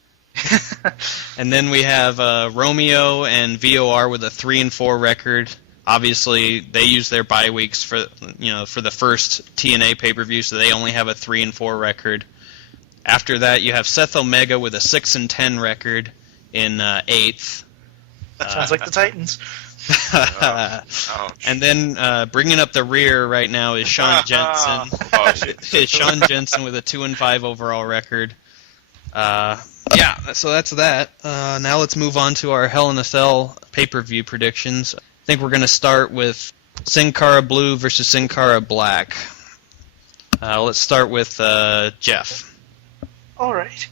And then we have Romeo and VOR with a 3 and 4 record. Obviously, they use their bye weeks for the first TNA pay-per-view, so they only have a 3 and 4 record. After that, you have Seth Omega with a 6 and 10 record in 8th. That sounds like the Titans. And then bringing up the rear right now is Sean Jensen. Sean Jensen with a 2 and 5 overall record. So that's that. Now let's move on to our Hell in a Cell pay-per-view predictions. I think we're going to start with Sin Cara Blue versus Sin Cara Black. Let's start with Jeff. All right.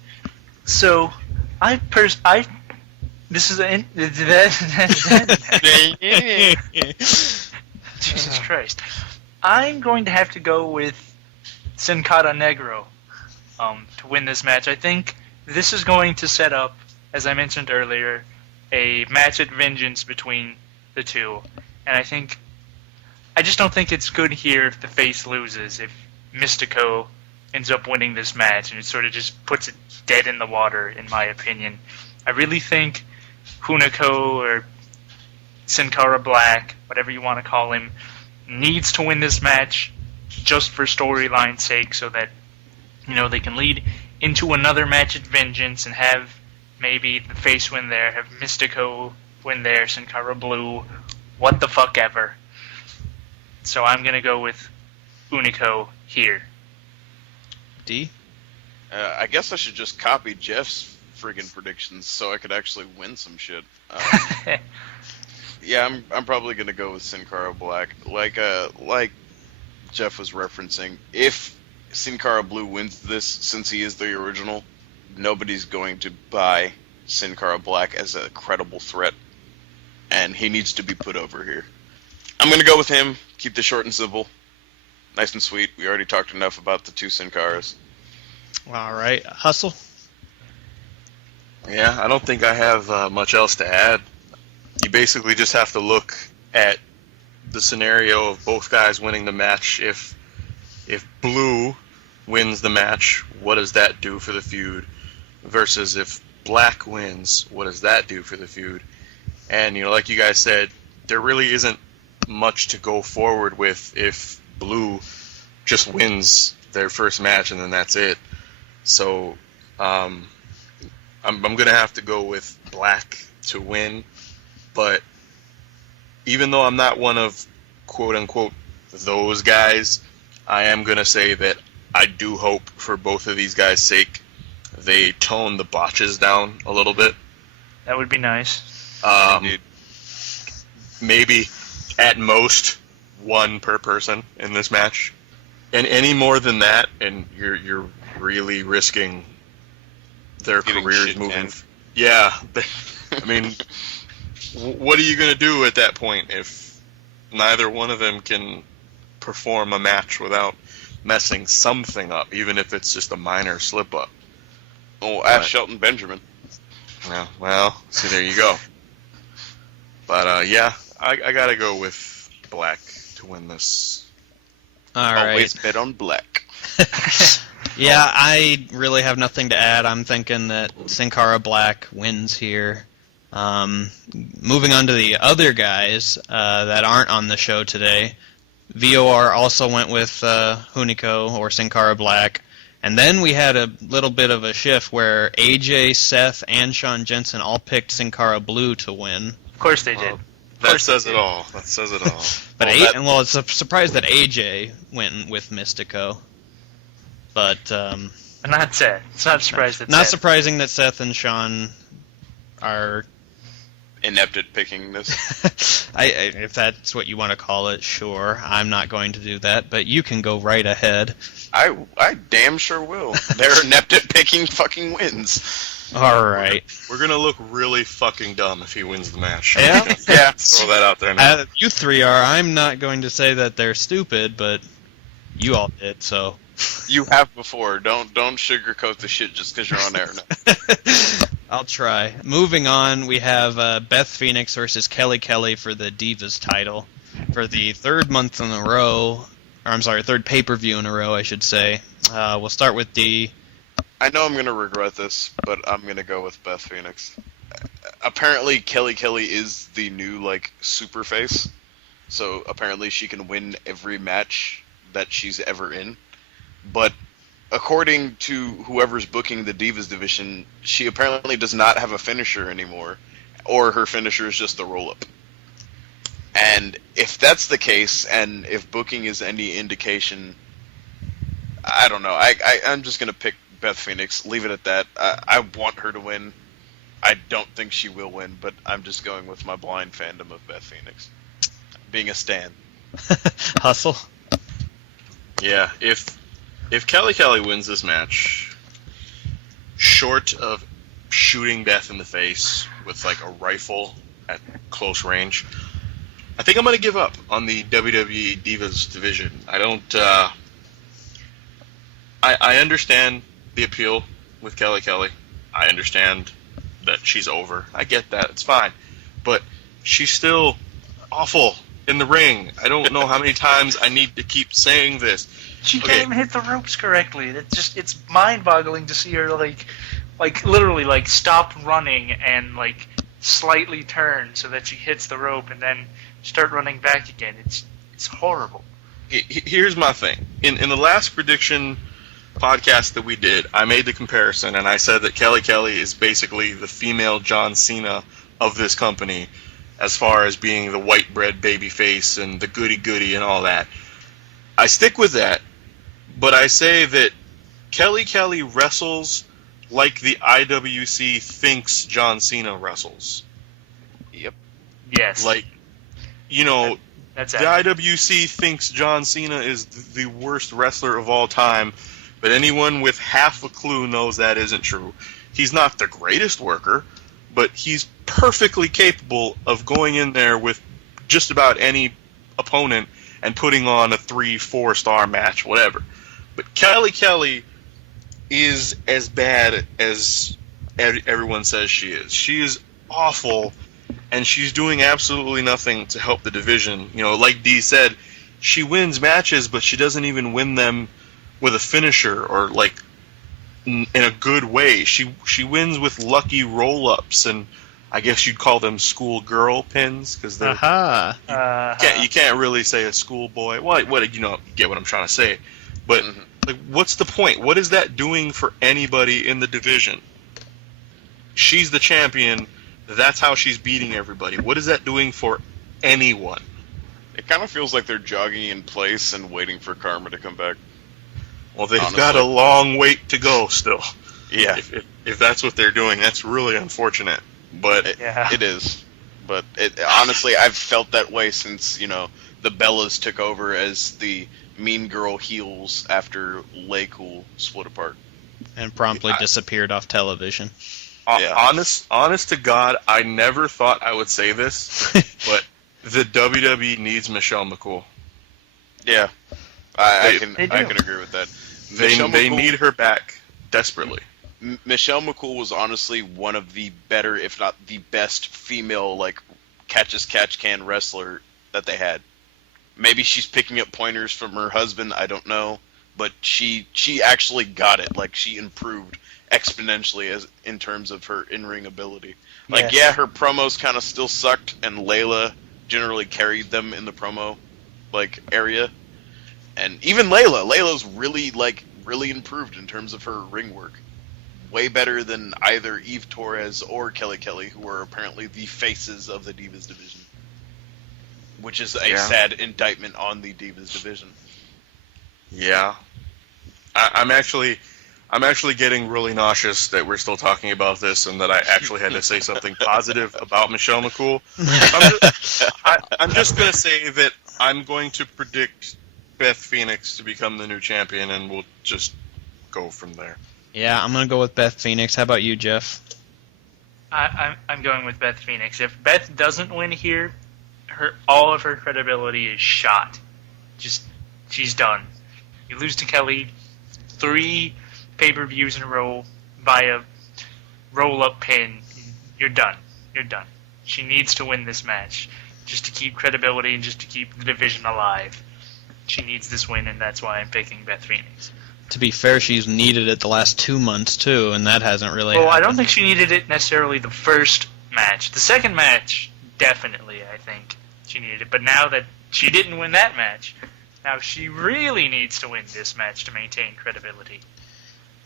So, this is Jesus Christ. I'm going to have to go with Sin Cara Negro to win this match. I think this is going to set up, as I mentioned earlier, a match at vengeance between the two. And I just don't think it's good here if the face loses, if Mystico ends up winning this match, and it sort of just puts it dead in the water, in my opinion. I really think Hunico or Sin Cara Black, whatever you want to call him, needs to win this match just for storyline's sake, so that they can lead into another match at Vengeance and have maybe the face win there, have Mystico win there, Sin Cara Blue, what the fuck ever. So I'm gonna go with Hunico here. D? I guess I should just copy Jeff's friggin' predictions so I could actually win some shit. Yeah, I'm probably gonna go with Sin Cara Black. Like Jeff was referencing, if Sin Cara Blue wins this, since he is the original, nobody's going to buy Sin Cara Black as a credible threat, and he needs to be put over here. I'm going to go with him. Keep this short and simple. Nice and sweet. We already talked enough about the two Sin Caras. All right, Hustle. Yeah, I don't think I have much else to add. You basically just have to look at the scenario of both guys winning the match. If Blue wins the match, what does that do for the feud? Versus if Black wins, what does that do for the feud? And, like you guys said, there really isn't much to go forward with if Blue just wins their first match and then that's it. So, I'm going to have to go with Black to win. But even though I'm not one of, quote-unquote, those guys, I am going to say that I do hope for both of these guys' sake they tone the botches down a little bit. That would be nice. Maybe at most one per person in this match. And any more than that, and you're really risking their Getting careers shit moving. canned. Yeah. I mean, what are you going to do at that point if neither one of them can perform a match without messing something up, even if it's just a minor slip-up? Oh, ask Shelton Benjamin. Yeah, well, see, there you go. But, yeah, I got to go with Black to win this. All right. Always bet on Black. Yeah, I really have nothing to add. I'm thinking that Sin Cara Black wins here. Moving on to the other guys that aren't on the show today, VOR also went with Hunico or Sin Cara Black. And then we had a little bit of a shift where AJ, Seth, and Sean Jensen all picked Sin Cara Blue to win. Of course they did. That says it all. That says it all. But it's a surprise that AJ went with Mystico. But But not Seth. It's not surprised that not Seth. surprising that Seth and Sean are Inept at picking this. if that's what you want to call it, sure. I'm not going to do that, but you can go right ahead. I damn sure will. They're inept at picking fucking wins. All right. We're going to look really fucking dumb if he wins the match. Yeah? Yeah. Throw that out there now. You three are. I'm not going to say that they're stupid, but you all did, so. You have before. Don't sugarcoat the shit just because you're on air now. I'll try. Moving on, we have Beth Phoenix versus Kelly Kelly for the Divas title for the third month in a row. Or I'm sorry, third pay-per-view in a row, I should say. We'll start with D. I know I'm going to regret this, but I'm going to go with Beth Phoenix. Apparently, Kelly Kelly is the new, super face. So apparently she can win every match that she's ever in. But according to whoever's booking the Divas division, she apparently does not have a finisher anymore. Or her finisher is just the roll-up. And if that's the case, and if booking is any indication, I don't know. I'm just going to pick Beth Phoenix. Leave it at that. I want her to win. I don't think she will win, but I'm just going with my blind fandom of Beth Phoenix. Being a stan. Hustle. Yeah, if Kelly Kelly wins this match, short of shooting Beth in the face with a rifle at close range, I think I'm going to give up on the WWE Divas division. I don't. I understand the appeal with Kelly Kelly. I understand that she's over. I get that. It's fine. But she's still awful in the ring. I don't know how many times I need to keep saying this. She Okay. can't even hit the ropes correctly. It's mind-boggling to see her literally stop running and slightly turn so that she hits the rope and then start running back again. It's horrible. Here's my thing. In the last prediction podcast that we did, I made the comparison and I said that Kelly Kelly is basically the female John Cena of this company as far as being the white bread baby face and the goody-goody and all that. I stick with that, but I say that Kelly Kelly wrestles like the IWC thinks John Cena wrestles. Yep. Yes. That's The it. IWC thinks John Cena is the worst wrestler of all time, but anyone with half a clue knows that isn't true. He's not the greatest worker, but he's perfectly capable of going in there with just about any opponent and putting on a 3-4 star match, whatever. But Kelly is as bad as everyone says she is. She is awful, and she's doing absolutely nothing to help the division. You know, like Dee said, she wins matches, but she doesn't even win them with a finisher or like in a good way. She wins with lucky roll-ups, and I guess you'd call them schoolgirl pins because they're you can't really say a schoolboy. What you get what I'm trying to say, but like, what's the point? What is that doing for anybody in the division? She's the champion. That's how she's beating everybody. What is that doing for anyone? It kind of feels like they're jogging in place and waiting for Karma to come back. Well, they've got a long wait to go still. Yeah. If that's what they're doing, that's really unfortunate. But it is. But honestly, I've felt that way since, the Bellas took over as the mean girl heels after Lay Cool split apart. And promptly disappeared off television. Honest to God, I never thought I would say this, but the WWE needs Michelle McCool. Yeah, I can agree with that. They need her back desperately. Michelle McCool was honestly one of the better, if not the best, female catch-as-catch-can wrestler that they had. Maybe she's picking up pointers from her husband. I don't know, but she actually got it. Like, she improved exponentially in terms of her in-ring ability. Like, her promos kind of still sucked, and Layla generally carried them in the promo area. And even Layla's really improved in terms of her ring work. Way better than either Eve Torres or Kelly, who are apparently the faces of the Divas division. Which is a sad indictment on the Divas division. Yeah. I'm actually getting really nauseous that we're still talking about this and that I actually had to say something positive about Michelle McCool. I'm just going to say that I'm going to predict Beth Phoenix to become the new champion, and we'll just go from there. Yeah, I'm going to go with Beth Phoenix. How about you, Jeff? I'm going with Beth Phoenix. If Beth doesn't win here, all of her credibility is shot. She's done. You lose to Kelly 3 pay-per-views in a row via roll-up pin. You're done. She needs to win this match just to keep credibility and just to keep the division alive. She needs this win, and that's why I'm picking Beth Phoenix. To be fair, she's needed it the last 2 months, too, and that hasn't really happened. I don't think she needed it necessarily the first match. The second match, definitely, I think she needed it. But now that she didn't win that match, now she really needs to win this match to maintain credibility.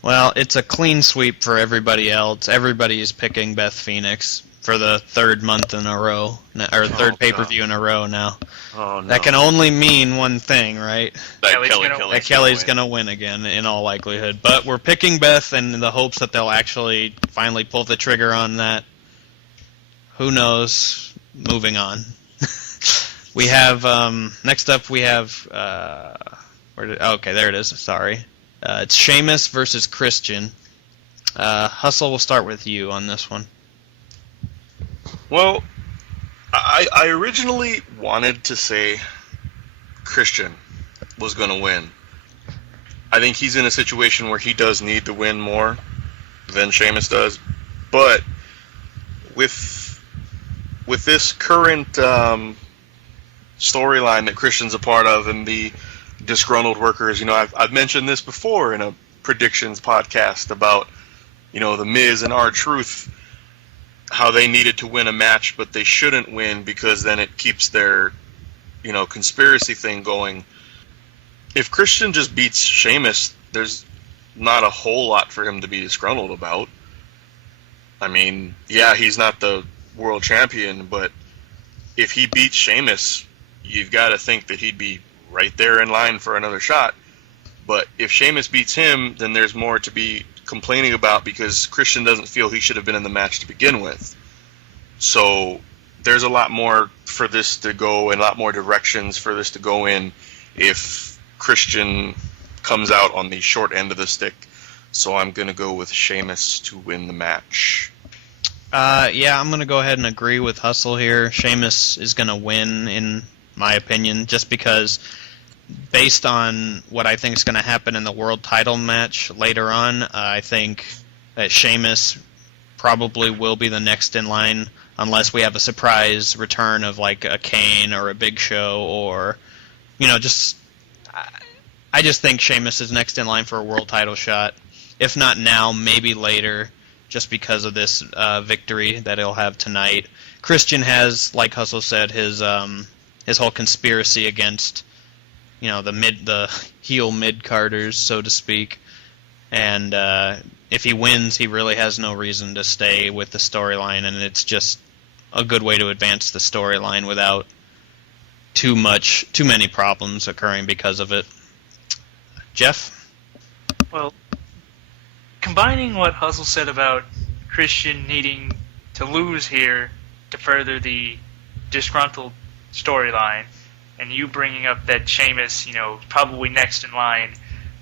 Well, it's a clean sweep for everybody else. Everybody is picking Beth Phoenix for the third month in a row, or third pay-per-view in a row now. Oh, no. That can only mean one thing, right? That Kelly's going to win again, in all likelihood. But we're picking Beth in the hopes that they'll actually finally pull the trigger on that. Who knows? Moving on. We have, next up we have, okay, there it is, sorry. It's Sheamus versus Christian. Hustle, we'll start with you on this one. Well, I originally wanted to say Christian was going to win. I think he's in a situation where he does need to win more than Sheamus does. But with this current storyline that Christian's a part of and the disgruntled workers, I've mentioned this before in a predictions podcast about, the Miz and R-Truth, how they needed to win a match, but they shouldn't win because then it keeps their, conspiracy thing going. If Christian just beats Sheamus, there's not a whole lot for him to be disgruntled about. I mean, yeah, he's not the world champion, but if he beats Sheamus, you've got to think that he'd be right there in line for another shot. But if Sheamus beats him, then there's more to be complaining about because Christian doesn't feel he should have been in the match to begin with. So there's a lot more for this to go and a lot more directions for this to go in if Christian comes out on the short end of the stick. So I'm going to go with Sheamus to win the match. Yeah, I'm going to go ahead and agree with Hustle here. Sheamus is going to win in my opinion, just because based on what I think is going to happen in the world title match later on, I think that Sheamus probably will be the next in line unless we have a surprise return of like a Kane or a Big Show or, just I just think Sheamus is next in line for a world title shot. If not now, maybe later, just because of this victory that he'll have tonight. Christian has, like Hustle said, his whole conspiracy against the heel mid-carders, so to speak. And if he wins, he really has no reason to stay with the storyline, and it's just a good way to advance the storyline without too many problems occurring because of it. Jeff? Well, combining what Hustle said about Christian needing to lose here to further the disgruntled storyline, and you bringing up that Sheamus, probably next in line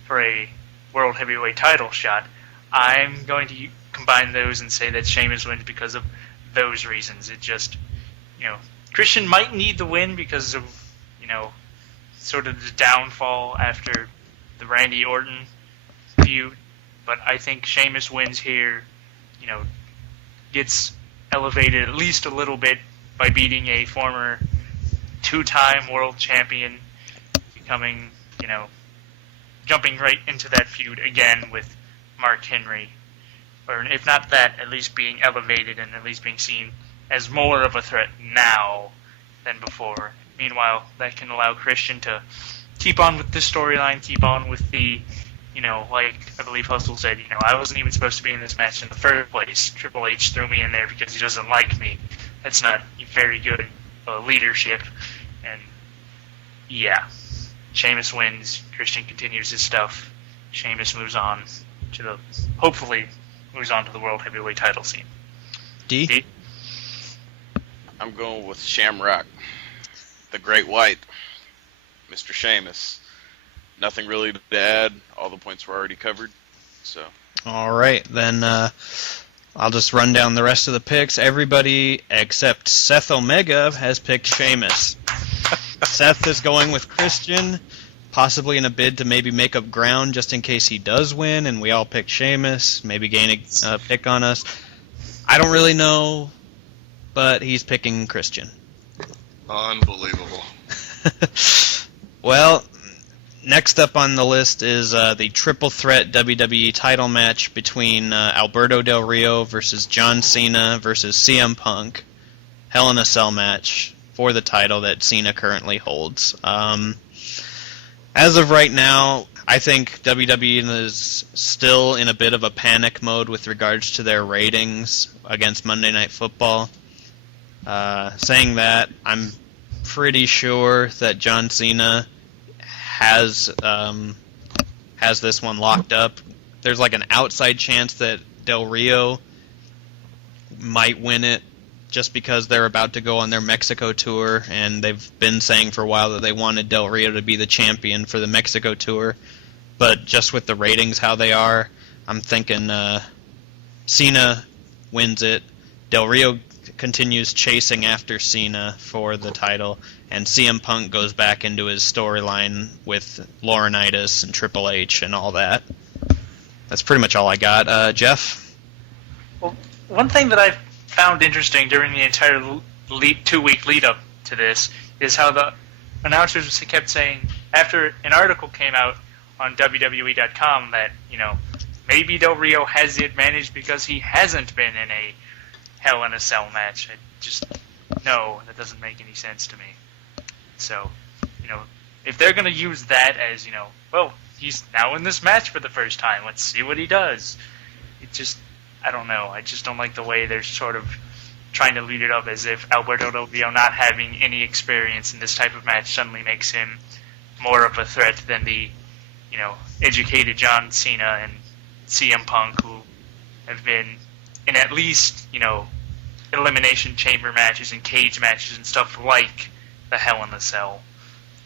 for a World Heavyweight title shot, I'm going to combine those and say that Sheamus wins because of those reasons. It just, Christian might need the win because of, sort of the downfall after the Randy Orton feud, but I think Sheamus wins here, gets elevated at least a little bit by beating a former two-time world champion, becoming, jumping right into that feud again with Mark Henry. Or if not that, at least being elevated and at least being seen as more of a threat now than before. Meanwhile, that can allow Christian to keep on with this storyline, keep on with the, like I believe Hustle said, I wasn't even supposed to be in this match in the first place. Triple H threw me in there because he doesn't like me. That's not very good leadership. And yeah, Sheamus wins. Christian continues his stuff. Sheamus hopefully moves on to the World Heavyweight title scene. D? I'm going with Shamrock, the Great White, Mr. Sheamus. Nothing really to add. All the points were already covered. So. All right, then I'll just run down the rest of the picks. Everybody except Seth Omega has picked Sheamus. Seth is going with Christian, possibly in a bid to maybe make up ground just in case he does win, and we all pick Sheamus, maybe gain a pick on us. I don't really know, but he's picking Christian. Unbelievable. Well, next up on the list is the triple threat WWE title match between Alberto Del Rio versus John Cena versus CM Punk. Hell in a Cell match for the title that Cena currently holds. As of right now, I think WWE is still in a bit of a panic mode with regards to their ratings against Monday Night Football. Saying that, I'm pretty sure that John Cena has this one locked up. There's like an outside chance that Del Rio might win it just because they're about to go on their Mexico tour, and they've been saying for a while that they wanted Del Rio to be the champion for the Mexico tour. But just with the ratings how they are, I'm thinking Cena wins it. Del Rio continues chasing after Cena for the title, and CM Punk goes back into his storyline with Laurinaitis and Triple H and all that. That's pretty much all I got. Jeff? Well, one thing that I've found interesting during the entire 2-week lead-up to this is how the announcers kept saying, after an article came out on WWE.com that, maybe Del Rio has the advantage because he hasn't been in a Hell in a Cell match. No, that doesn't make any sense to me. So, if they're going to use that as, well, he's now in this match for the first time, let's see what he does. I don't know. I just don't like the way they're sort of trying to lead it up as if Alberto Del Rio not having any experience in this type of match suddenly makes him more of a threat than the, educated John Cena and CM Punk, who have been in at least, elimination chamber matches and cage matches and stuff like the Hell in a Cell.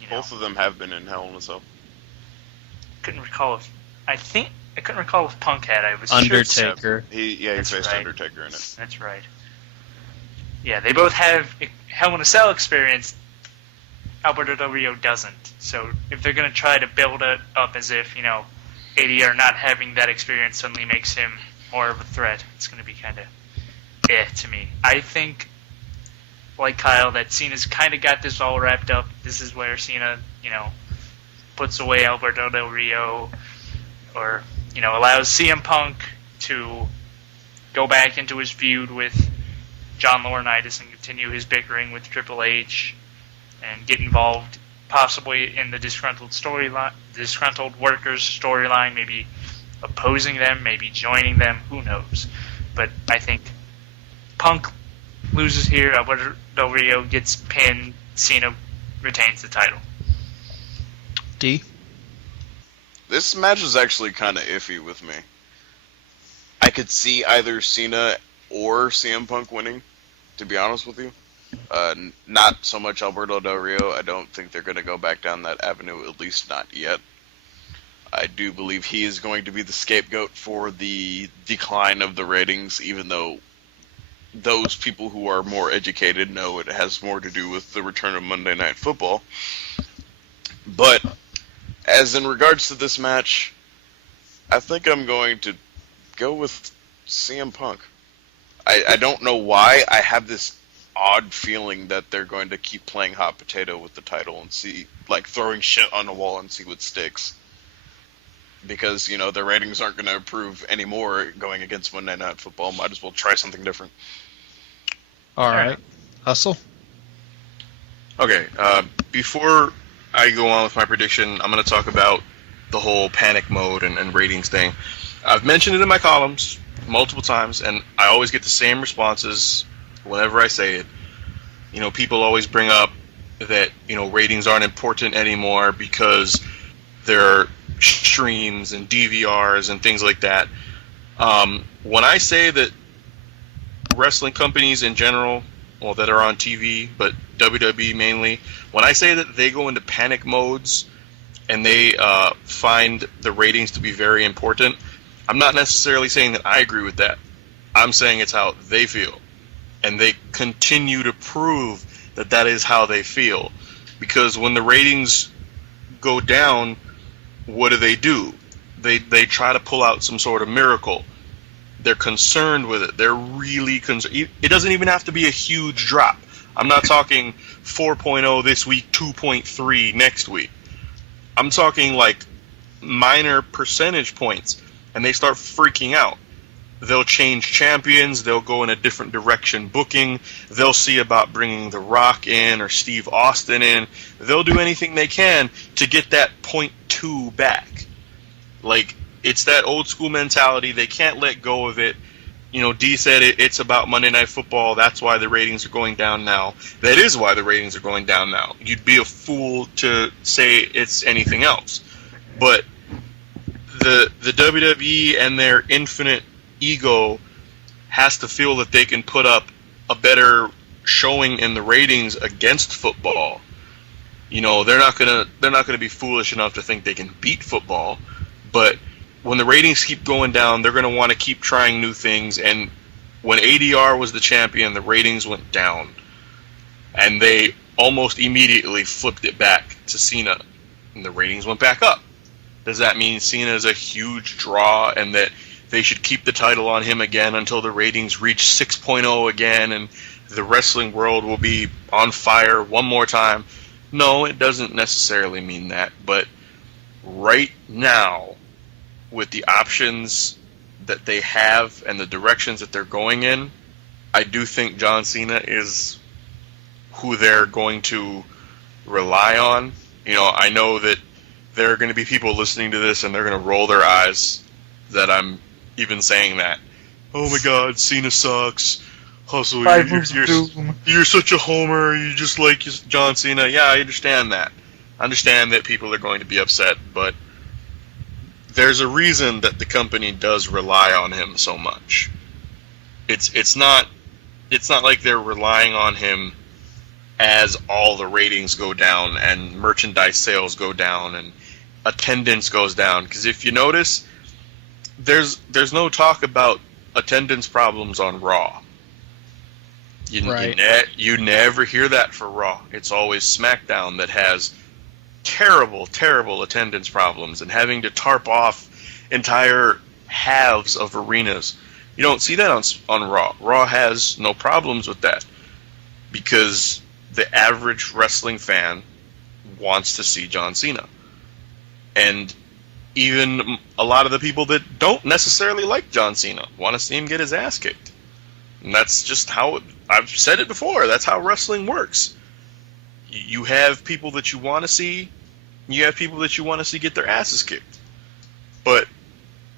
Both of them have been in Hell in a Cell. Couldn't recall I couldn't recall if Punk had. I was Undertaker. Sure. He faced right. Undertaker in it. That's right. Yeah, they both have Hell in a Cell experience. Alberto Del Rio doesn't. So if they're going to try to build it up as if, ADR not having that experience suddenly makes him more of a threat, it's going to be kind of to me. I think, like Kyle, that Cena's kind of got this all wrapped up. This is where Cena, puts away Alberto Del Rio or, allows CM Punk to go back into his feud with John Laurinaitis and continue his bickering with Triple H and get involved possibly in the disgruntled workers storyline, maybe opposing them, maybe joining them, who knows. But I think Punk loses here, Alberto Del Rio gets pinned, Cena retains the title. D? This match is actually kind of iffy with me. I could see either Cena or CM Punk winning, to be honest with you. Not so much Alberto Del Rio. I don't think they're going to go back down that avenue, at least not yet. I do believe he is going to be the scapegoat for the decline of the ratings, even though those people who are more educated know it has more to do with the return of Monday Night Football. But as in regards to this match, I think I'm going to go with CM Punk. I don't know why. I have this odd feeling that they're going to keep playing hot potato with the title and see, like, throwing shit on the wall and see what sticks. Because, their ratings aren't going to improve anymore going against Monday Night Football. Might as well try something different. All right. Hustle? Okay, before I go on with my prediction, I'm going to talk about the whole panic mode and ratings thing. I've mentioned it in my columns multiple times, and I always get the same responses whenever I say it. People always bring up that, ratings aren't important anymore because there are streams and DVRs and things like that. When I say that wrestling companies in general, well, that are on TV, but WWE mainly, when I say that they go into panic modes and they find the ratings to be very important, I'm not necessarily saying that I agree with that. I'm saying it's how they feel. And they continue to prove that that is how they feel. Because when the ratings go down, what do? They try to pull out some sort of miracle. They're concerned with it. They're really concerned. It doesn't even have to be a huge drop. I'm not talking 4.0 this week, 2.3 next week. I'm talking like minor percentage points. And they start freaking out. They'll change champions. They'll go in a different direction booking. They'll see about bringing The Rock in or Steve Austin in. They'll do anything they can to get that 0.2 back. Like, it's that old school mentality. They can't let go of it. D said it's about Monday Night Football. That's why the ratings are going down now. That is why the ratings are going down now. You'd be a fool to say it's anything else. But the WWE and their infinite ego has to feel that they can put up a better showing in the ratings against football. They're not gonna be foolish enough to think they can beat football, but when the ratings keep going down, they're gonna want to keep trying new things. And when ADR was the champion, the ratings went down, and they almost immediately flipped it back to Cena, and the ratings went back up. Does that mean Cena is a huge draw and that they should keep the title on him again until the ratings reach 6.0 again and the wrestling world will be on fire one more time? No, it doesn't necessarily mean that. But right now, with the options that they have and the directions that they're going in, I do think John Cena is who they're going to rely on. I know that there are going to be people listening to this and they're going to roll their eyes that I'm even saying that. Oh my God, Cena sucks. Hustle, you're such a homer. You just like John Cena. Yeah, I understand that. I understand that people are going to be upset, but there's a reason that the company does rely on him so much. It's not like they're relying on him as all the ratings go down and merchandise sales go down and attendance goes down. Because if you notice, there's no talk about attendance problems on Raw. Right. You never hear that for Raw. It's always SmackDown that has terrible, terrible attendance problems and having to tarp off entire halves of arenas. You don't see that on Raw. Raw has no problems with that because the average wrestling fan wants to see John Cena. And even a lot of the people that don't necessarily like John Cena want to see him get his ass kicked. And that's just how I've said it before. That's how wrestling works. You have people that you want to see. You have people that you want to see get their asses kicked. But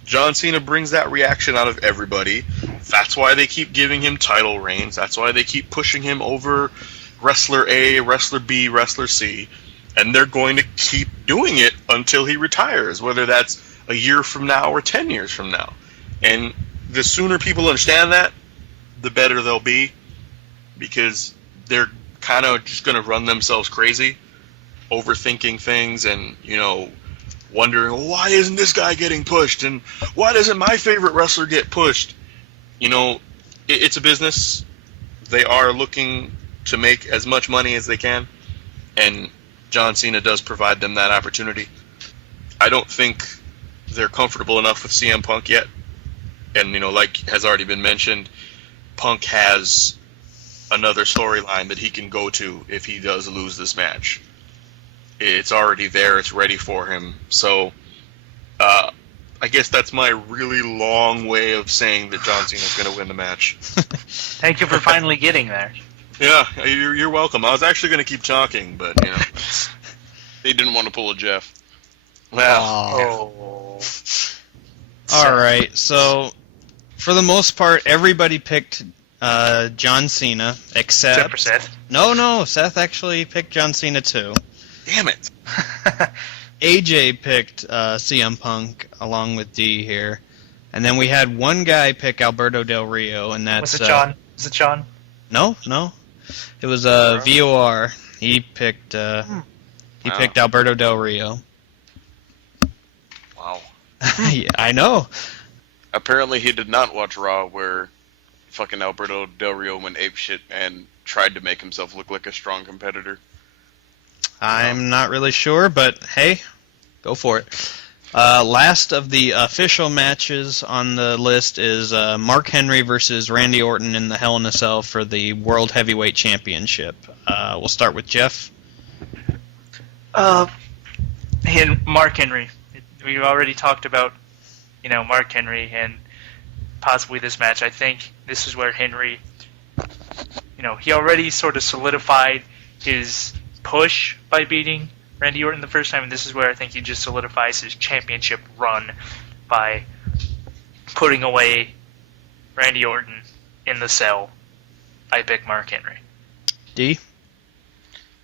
John Cena brings that reaction out of everybody. That's why they keep giving him title reigns. That's why they keep pushing him over wrestler A, wrestler B, wrestler C. And they're going to keep doing it until he retires, whether that's a year from now or 10 years from now. And the sooner people understand that, the better they'll be, because they're kind of just going to run themselves crazy, overthinking things and, wondering, well, why isn't this guy getting pushed? And why doesn't my favorite wrestler get pushed? It's a business. They are looking to make as much money as they can, and John Cena does provide them that opportunity. I don't think they're comfortable enough with CM Punk yet. And, like has already been mentioned, Punk has another storyline that he can go to if he does lose this match. It's already there. It's ready for him. So, I guess that's my really long way of saying that John Cena's going to win the match. Thank you for finally getting there. Yeah, you're welcome. I was actually going to keep talking, but, He didn't want to pull a Jeff. Well, Oh. All right. So, for the most part, everybody picked John Cena, Except except... for Seth. No, Seth actually picked John Cena too. damn it. AJ picked CM Punk along with D here. And then we had one guy pick Alberto Del Rio, and that's... Was it John? Was it John? No. It was VOR. He picked picked Alberto Del Rio. Wow. Yeah, I know. Apparently he did not watch Raw where fucking Alberto Del Rio went apeshit and tried to make himself look like a strong competitor. I'm not really sure, but hey, go for it. Last of the official matches on the list is Mark Henry versus Randy Orton in the Hell in a Cell for the World Heavyweight Championship. We'll start with Jeff. And Mark Henry. We've already talked about, Mark Henry and possibly this match. I think this is where Henry, he already sort of solidified his push by beating Randy Orton the first time, and this is where I think he just solidifies his championship run by putting away Randy Orton in the cell. I pick Mark Henry. D?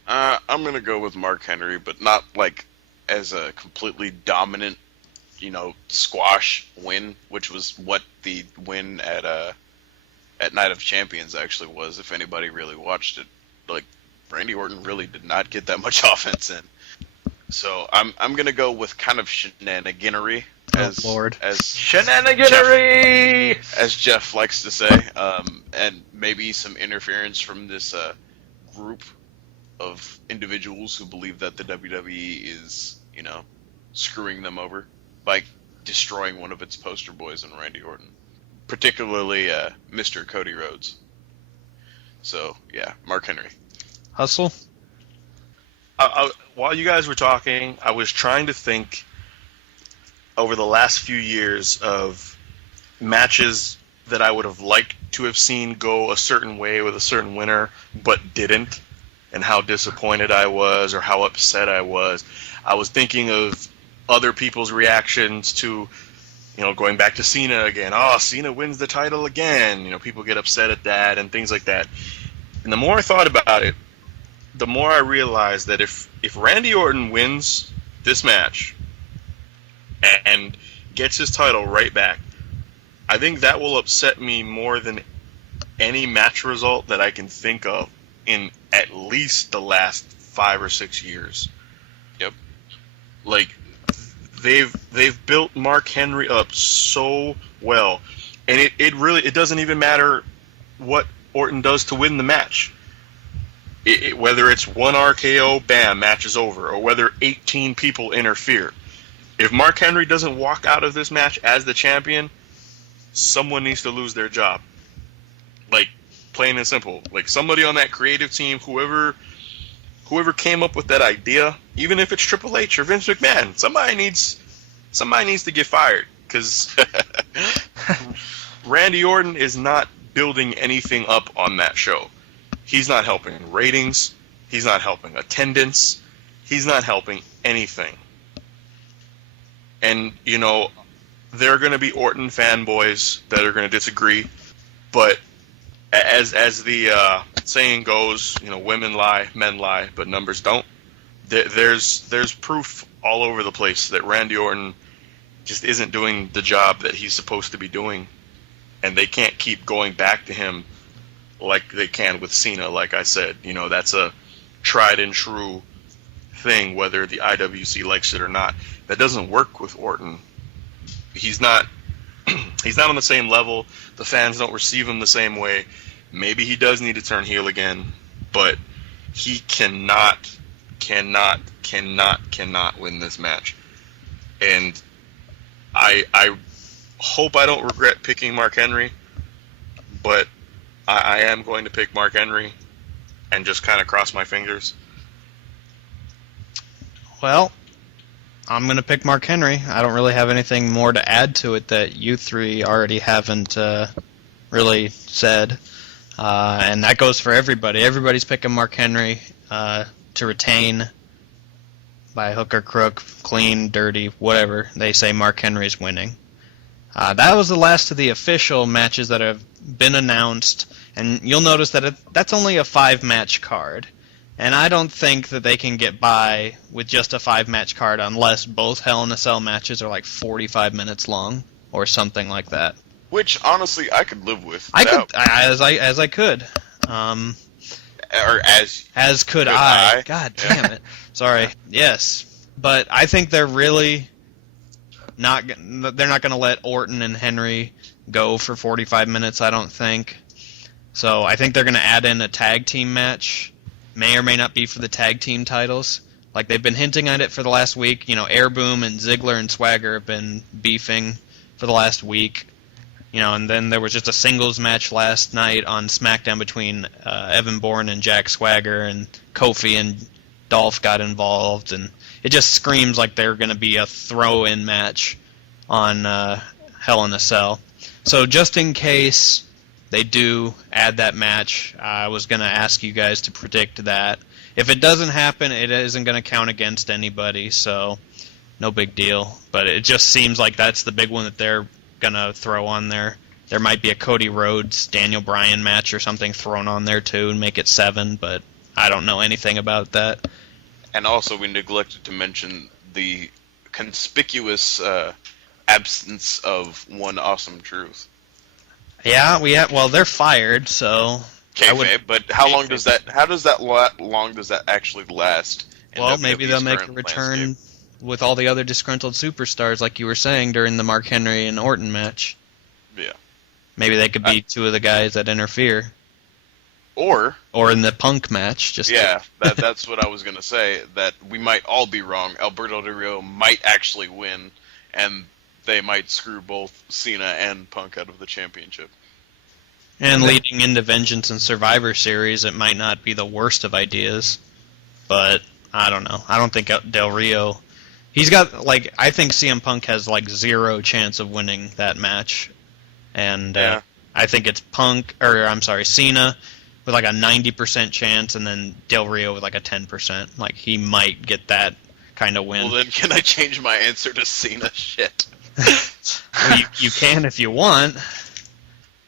I'm going to go with Mark Henry, but not like as a completely dominant, squash win, which was what the win at Night of Champions actually was, if anybody really watched it. Like, Randy Orton really did not get that much offense in. So I'm going to go with kind of shenaniganery, as Shenaniganery! as Jeff likes to say, and maybe some interference from this group of individuals who believe that the WWE is, screwing them over by destroying one of its poster boys in Randy Orton, particularly Mr. Cody Rhodes. So, yeah, Mark Henry. Hustle? While you guys were talking, I was trying to think over the last few years of matches that I would have liked to have seen go a certain way with a certain winner, but didn't, and how disappointed I was or how upset I was. I was thinking of other people's reactions to, going back to Cena again. Oh, Cena wins the title again. People get upset at that and things like that. And the more I thought about it, the more I realized that if Randy Orton wins this match and gets his title right back, I think that will upset me more than any match result that I can think of in at least the last 5 or 6 years. Yep. Like, they've built Mark Henry up so well, and it really doesn't even matter what Orton does to win the match. Whether it's one RKO, bam, match is over, or whether 18 people interfere. If Mark Henry doesn't walk out of this match as the champion, someone needs to lose their job. Like, plain and simple. Like, somebody on that creative team, whoever came up with that idea, even if it's Triple H or Vince McMahon, somebody needs to get fired, because Randy Orton is not building anything up on that show. He's not helping ratings. He's not helping attendance. He's not helping anything. And, you know, there are going to be Orton fanboys that are going to disagree, but as the saying goes, you know, women lie, men lie, but numbers don't. There's proof all over the place that Randy Orton just isn't doing the job that he's supposed to be doing, and they can't keep going back to him like they can with Cena. Like I said, you know, that's a tried and true thing, whether the IWC likes it or not. That doesn't work with Orton. He's not on the same level. The fans don't receive him the same way. Maybe he does need to turn heel again, but he cannot win this match. And I hope I don't regret picking Mark Henry, but I am going to pick Mark Henry and just kind of cross my fingers. Well, I'm going to pick Mark Henry. I don't really have anything more to add to it that you three already haven't really said. And that goes for everybody. Everybody's picking Mark Henry to retain by hook or crook, clean, dirty, whatever. They say Mark Henry's winning. That was the last of the official matches that have been announced. And you'll notice that that's only a 5-match card. And I don't think that they can get by with just a 5-match card unless both Hell in a Cell matches are like 45 minutes long or something like that. Which, honestly, I could live with. I could. Or as could I. God damn it. Sorry. Yes. But I think they're really not going to let Orton and Henry go for 45 minutes, I don't think. So I think they're going to add in a tag team match. May or may not be for the tag team titles. Like, they've been hinting at it for the last week. You know, Air Boom and Ziggler and Swagger have been beefing for the last week. You know, and then there was just a singles match last night on SmackDown between Evan Bourne and Jack Swagger, and Kofi and Dolph got involved, and it just screams like they're going to be a throw-in match on Hell in a Cell. So just in case they do add that match, I was going to ask you guys to predict that. If it doesn't happen, it isn't going to count against anybody, so no big deal. But it just seems like that's the big one that they're going to throw on there. There might be a Cody Rhodes, Daniel Bryan match or something thrown on there too and make it 7, but I don't know anything about that. And also, we neglected to mention the conspicuous absence of One Awesome Truth. Yeah, well, they're fired, so... Okay, but how long does that actually last? Well, maybe they'll make a return with all the other disgruntled superstars, like you were saying, during the Mark Henry and Orton match. Yeah. Maybe they could be two of the guys that interfere. Or in the Punk match. That's what I was going to say, that we might all be wrong. Alberto Del Rio might actually win, and they might screw both Cena and Punk out of the championship. And leading into Vengeance and Survivor Series, it might not be the worst of ideas, but I don't know. I don't think Del Rio... He's got, I think CM Punk has, 0 chance of winning that match. And I think it's Cena with, a 90% chance, and then Del Rio with, a 10%. He might get that kind of win. Well, then can I change my answer to Cena? Shit. Well, you can if you want.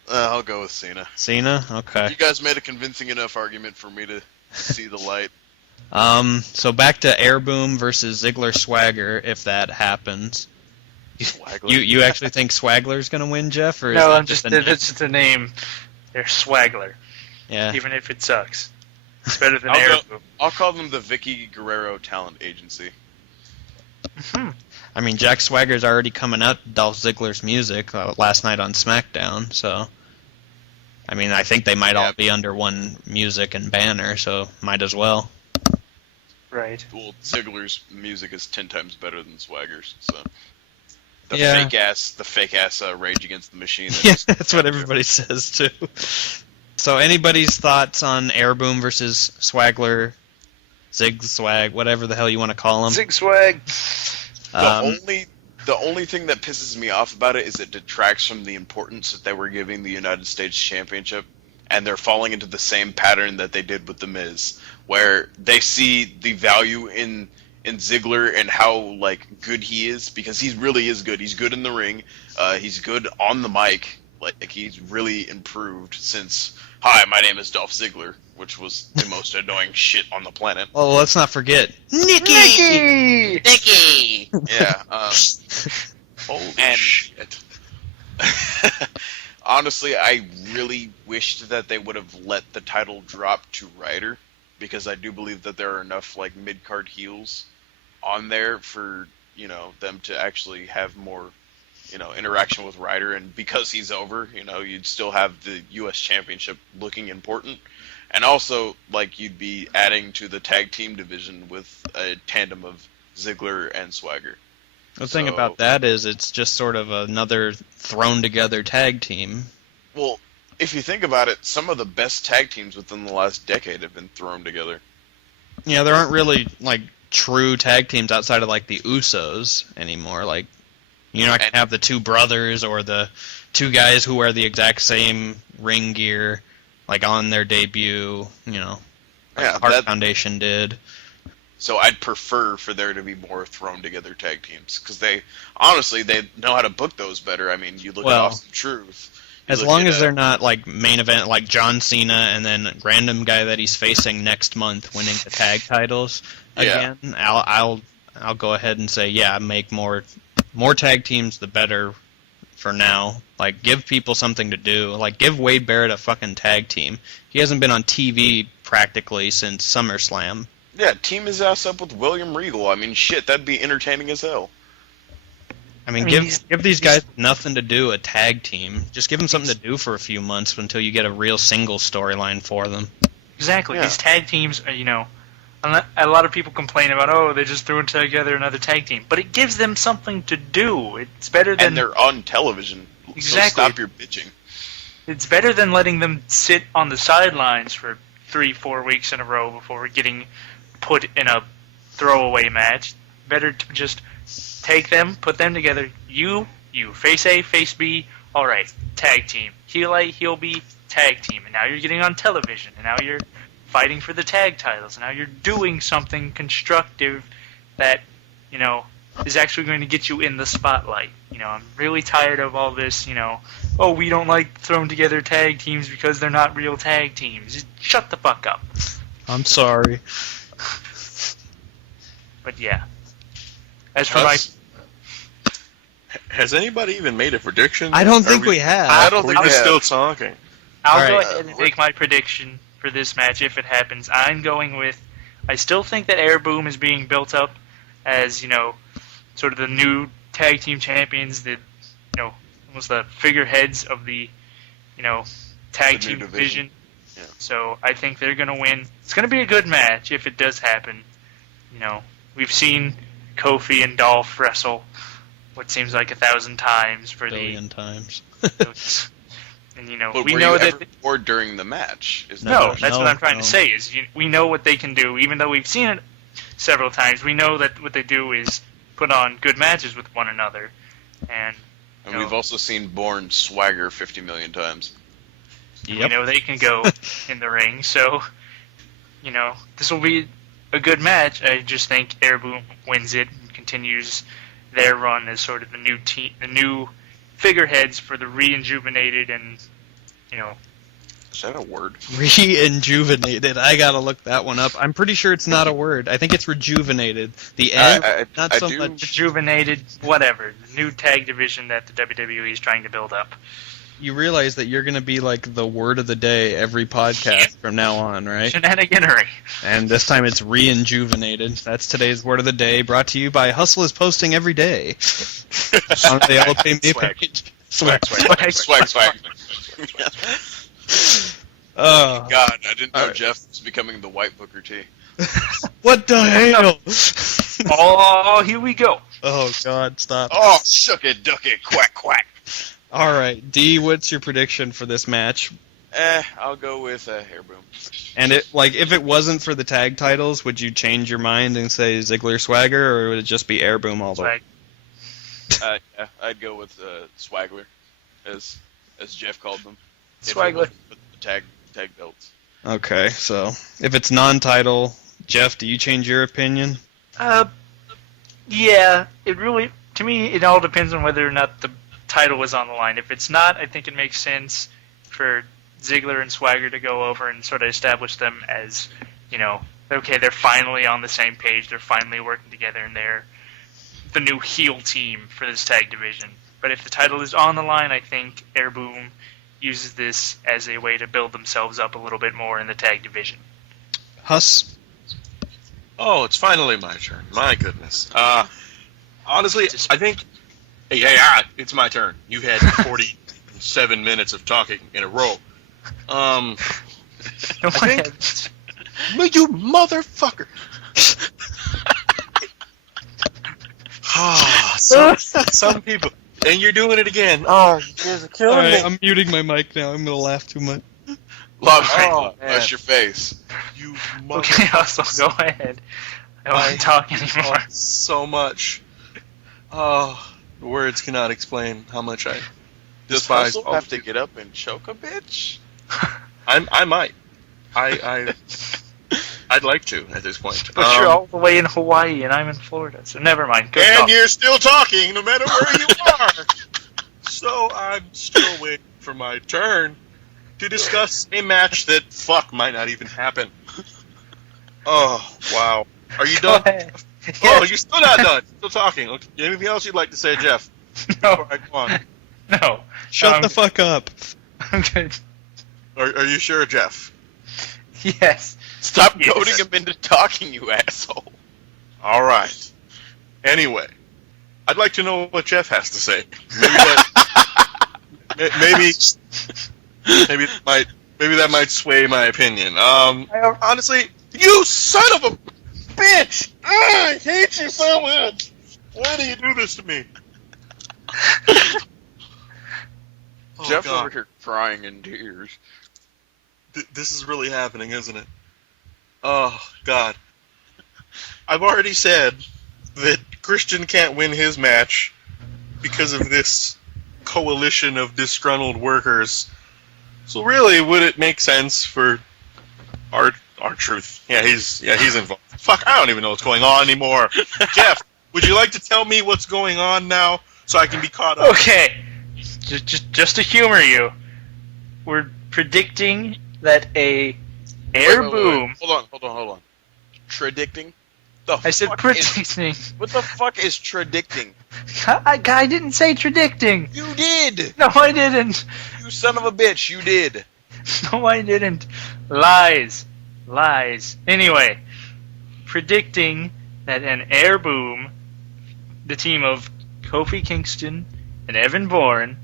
I'll go with Cena. Cena? Okay. You guys made a convincing enough argument for me to see the light. So back to Air Boom versus Ziggler Swagger, if that happens. You actually think Swagler's going to win, Jeff? Or no, it's just a name. They're Swagler. Yeah. Even if it sucks. It's better than Air Boom. I'll call them the Vicky Guerrero Talent Agency. Mm-hmm. I mean, Jack Swagger's already coming out Dolph Ziggler's music last night on SmackDown, so... I mean, I think they might all be under one music and banner, so might as well. Right. Well, Ziggler's music is 10 times better than Swagger's, so the Yeah. fake ass Rage Against the Machine. Yeah, that's what everybody says too. So, anybody's thoughts on Airboom versus Swagler, Zig Swag, whatever the hell you want to call them? Zig Swag. The only thing that pisses me off about it is it detracts from the importance that they were giving the United States Championship, and they're falling into the same pattern that they did with The Miz, where they see the value in Ziggler and how like good he is, because he really is good. He's good in the ring. He's good on the mic. Like he's really improved since "Hi, my name is Dolph Ziggler," which was the most annoying shit on the planet. Well, let's not forget Nikki. Yeah. Holy shit. Honestly, I really wished that they would have let the title drop to Ryder, because I do believe that there are enough like mid-card heels on there for, you know, them to actually have more, you know, interaction with Ryder, and because he's over, you know, you'd still have the US Championship looking important. And also, like, you'd be adding to the tag team division with a tandem of Ziggler and Swagger. The thing about that is it's just sort of another thrown-together tag team. Well, if you think about it, some of the best tag teams within the last decade have been thrown together. Yeah, there aren't really, like, true tag teams outside of, like, the Usos anymore. Like, you're not going to have the two brothers or the two guys who wear the exact same ring gear, like, on their debut, you know, like Yeah, the Hart Foundation did. So I'd prefer for there to be more thrown together tag teams, because they know how to book those better. I mean, you look at Austin Truth. As long as they're not like main event, like John Cena and then random guy that he's facing next month winning the tag titles again, I'll go ahead and say make more tag teams, the better. For now, like, give people something to do. Like, give Wade Barrett a fucking tag team. He hasn't been on TV practically since SummerSlam. Yeah, team his ass up with William Regal. I mean, shit, that'd be entertaining as hell. I mean, give these guys nothing to do, a tag team. Just give them something to do for a few months until you get a real single storyline for them. Exactly. Yeah. These tag teams are, you know, a lot of people complain about, they just threw together another tag team. But it gives them something to do. It's better than... And they're on television. Exactly. So stop your bitching. It's better than letting them sit on the sidelines for 3-4 weeks in a row before getting put in a throwaway match. Better to just take them, put them together. You, face A, face B, alright, tag team. Heel A, heel B, tag team. And now you're getting on television. And now you're fighting for the tag titles. And now you're doing something constructive that, you know, is actually going to get you in the spotlight. You know, I'm really tired of all this, you know, we don't like thrown together tag teams because they're not real tag teams. Just shut the fuck up. I'm sorry. But yeah. As for my... Has anybody even made a prediction? I don't think we have. I don't think we're we have. still talking. I'll go Alright. ahead and make my prediction for this match if it happens. I'm going with... I still think that Air Boom is being built up as, you know, sort of the new tag team champions, the, you know, almost the figureheads of the, you know, tag The new team division. division. Yeah. So I think they're going to win. It's going to be a good match if it does happen. You know, we've seen Kofi and Dolph wrestle what seems like 1,000 times for Billion times. and you know, But we were know you that ever bored during the match? Is no, that that's what I'm trying no. to say. Is we know what they can do, even though we've seen it several times. We know that what they do is put on good matches with one another, and And we've also seen Bourne swagger 50 million times. we know they can go in the ring. So, you know, this will be a good match. I just think Air Boom wins it and continues their run as sort of the new team, the new figureheads for the re-injuvenated and, you know, Is that a word? Rejuvenated. I gotta look that one up. I'm pretty sure it's not a word. I think it's rejuvenated. The N, not I so do- much. rejuvenated, whatever, the new tag division that the WWE is trying to build up. You realize that you're gonna be like the word of the day every podcast from now on, right? Shenaniganery. And this time it's re-injuvenated. That's today's word of the day, brought to you by Hustle is posting every day on the LPM Swag. page. Swag. Swag. God, I didn't know Alright. Jeff was becoming the white Booker T. What the hell? Oh, here we go. Oh God, stop. Oh, shuck it, duck it, quack, quack. All right, D, what's your prediction for this match? I'll go with Hair Boom. And if it wasn't for the tag titles, would you change your mind and say Ziggler Swagger, or would it just be Air Boom all the way? Swag. Yeah, I'd go with Swaggler, as Jeff called them. Swaggler. With the tag belts. Okay, so if it's non-title, Jeff, do you change your opinion? Yeah, to me, it all depends on whether or not the title was on the line. If it's not, I think it makes sense for Ziggler and Swagger to go over and sort of establish them as, okay, they're finally on the same page, they're finally working together, and they're the new heel team for this tag division. But if the title is on the line, I think Air Boom uses this as a way to build themselves up a little bit more in the tag division. Huss? Oh, it's finally my turn. My goodness. Honestly, I think... Hey, it's my turn. You had 47 minutes of talking in a row. No, I think... You motherfucker! Some people... And you're doing it again. Oh, you guys are killing me. I'm muting my mic now. I'm gonna laugh too much. Bless your face. You Okay, motherfucker. Hustle, go ahead. I don't want to talk anymore. So much. Oh, words cannot explain how much I Does despise Hustle all have of to you. get up and choke a bitch? I might. I'd like to at this point. But you're all the way in Hawaii, and I'm in Florida, so never mind. Go and talk. you're still talking, no matter where you are. So I'm still waiting for my turn to discuss a match that might not even happen. Oh wow! Are you Go done? ahead. Oh, you're still not done. Still talking. Okay. Anything else you'd like to say, Jeff? No. Before I go on. No. Shut the fuck up. I'm good. Are you sure, Jeff? Yes. Stop Yes. goading him into talking, you asshole. All right. Anyway, I'd like to know what Jeff has to say. Maybe that might sway my opinion. Honestly, you son of a bitch! I hate you so much. Why do you do this to me? Oh, Jeff God. over here crying in tears. This is really happening, isn't it? Oh, God. I've already said that Christian can't win his match because of this coalition of disgruntled workers. So really, would it make sense for our truth? Yeah, he's involved. Fuck, I don't even know what's going on anymore. Jeff, would you like to tell me what's going on now so I can be caught up? Okay. Just to humor you, we're predicting that a Air Wait. Boom. Hold on. Tradicting? I said predicting. What the fuck is tradicting? I didn't say predicting. You did! No, I didn't. You son of a bitch, you did. No, I didn't. Lies. Anyway, predicting that an Air Boom, the team of Kofi Kingston and Evan Bourne,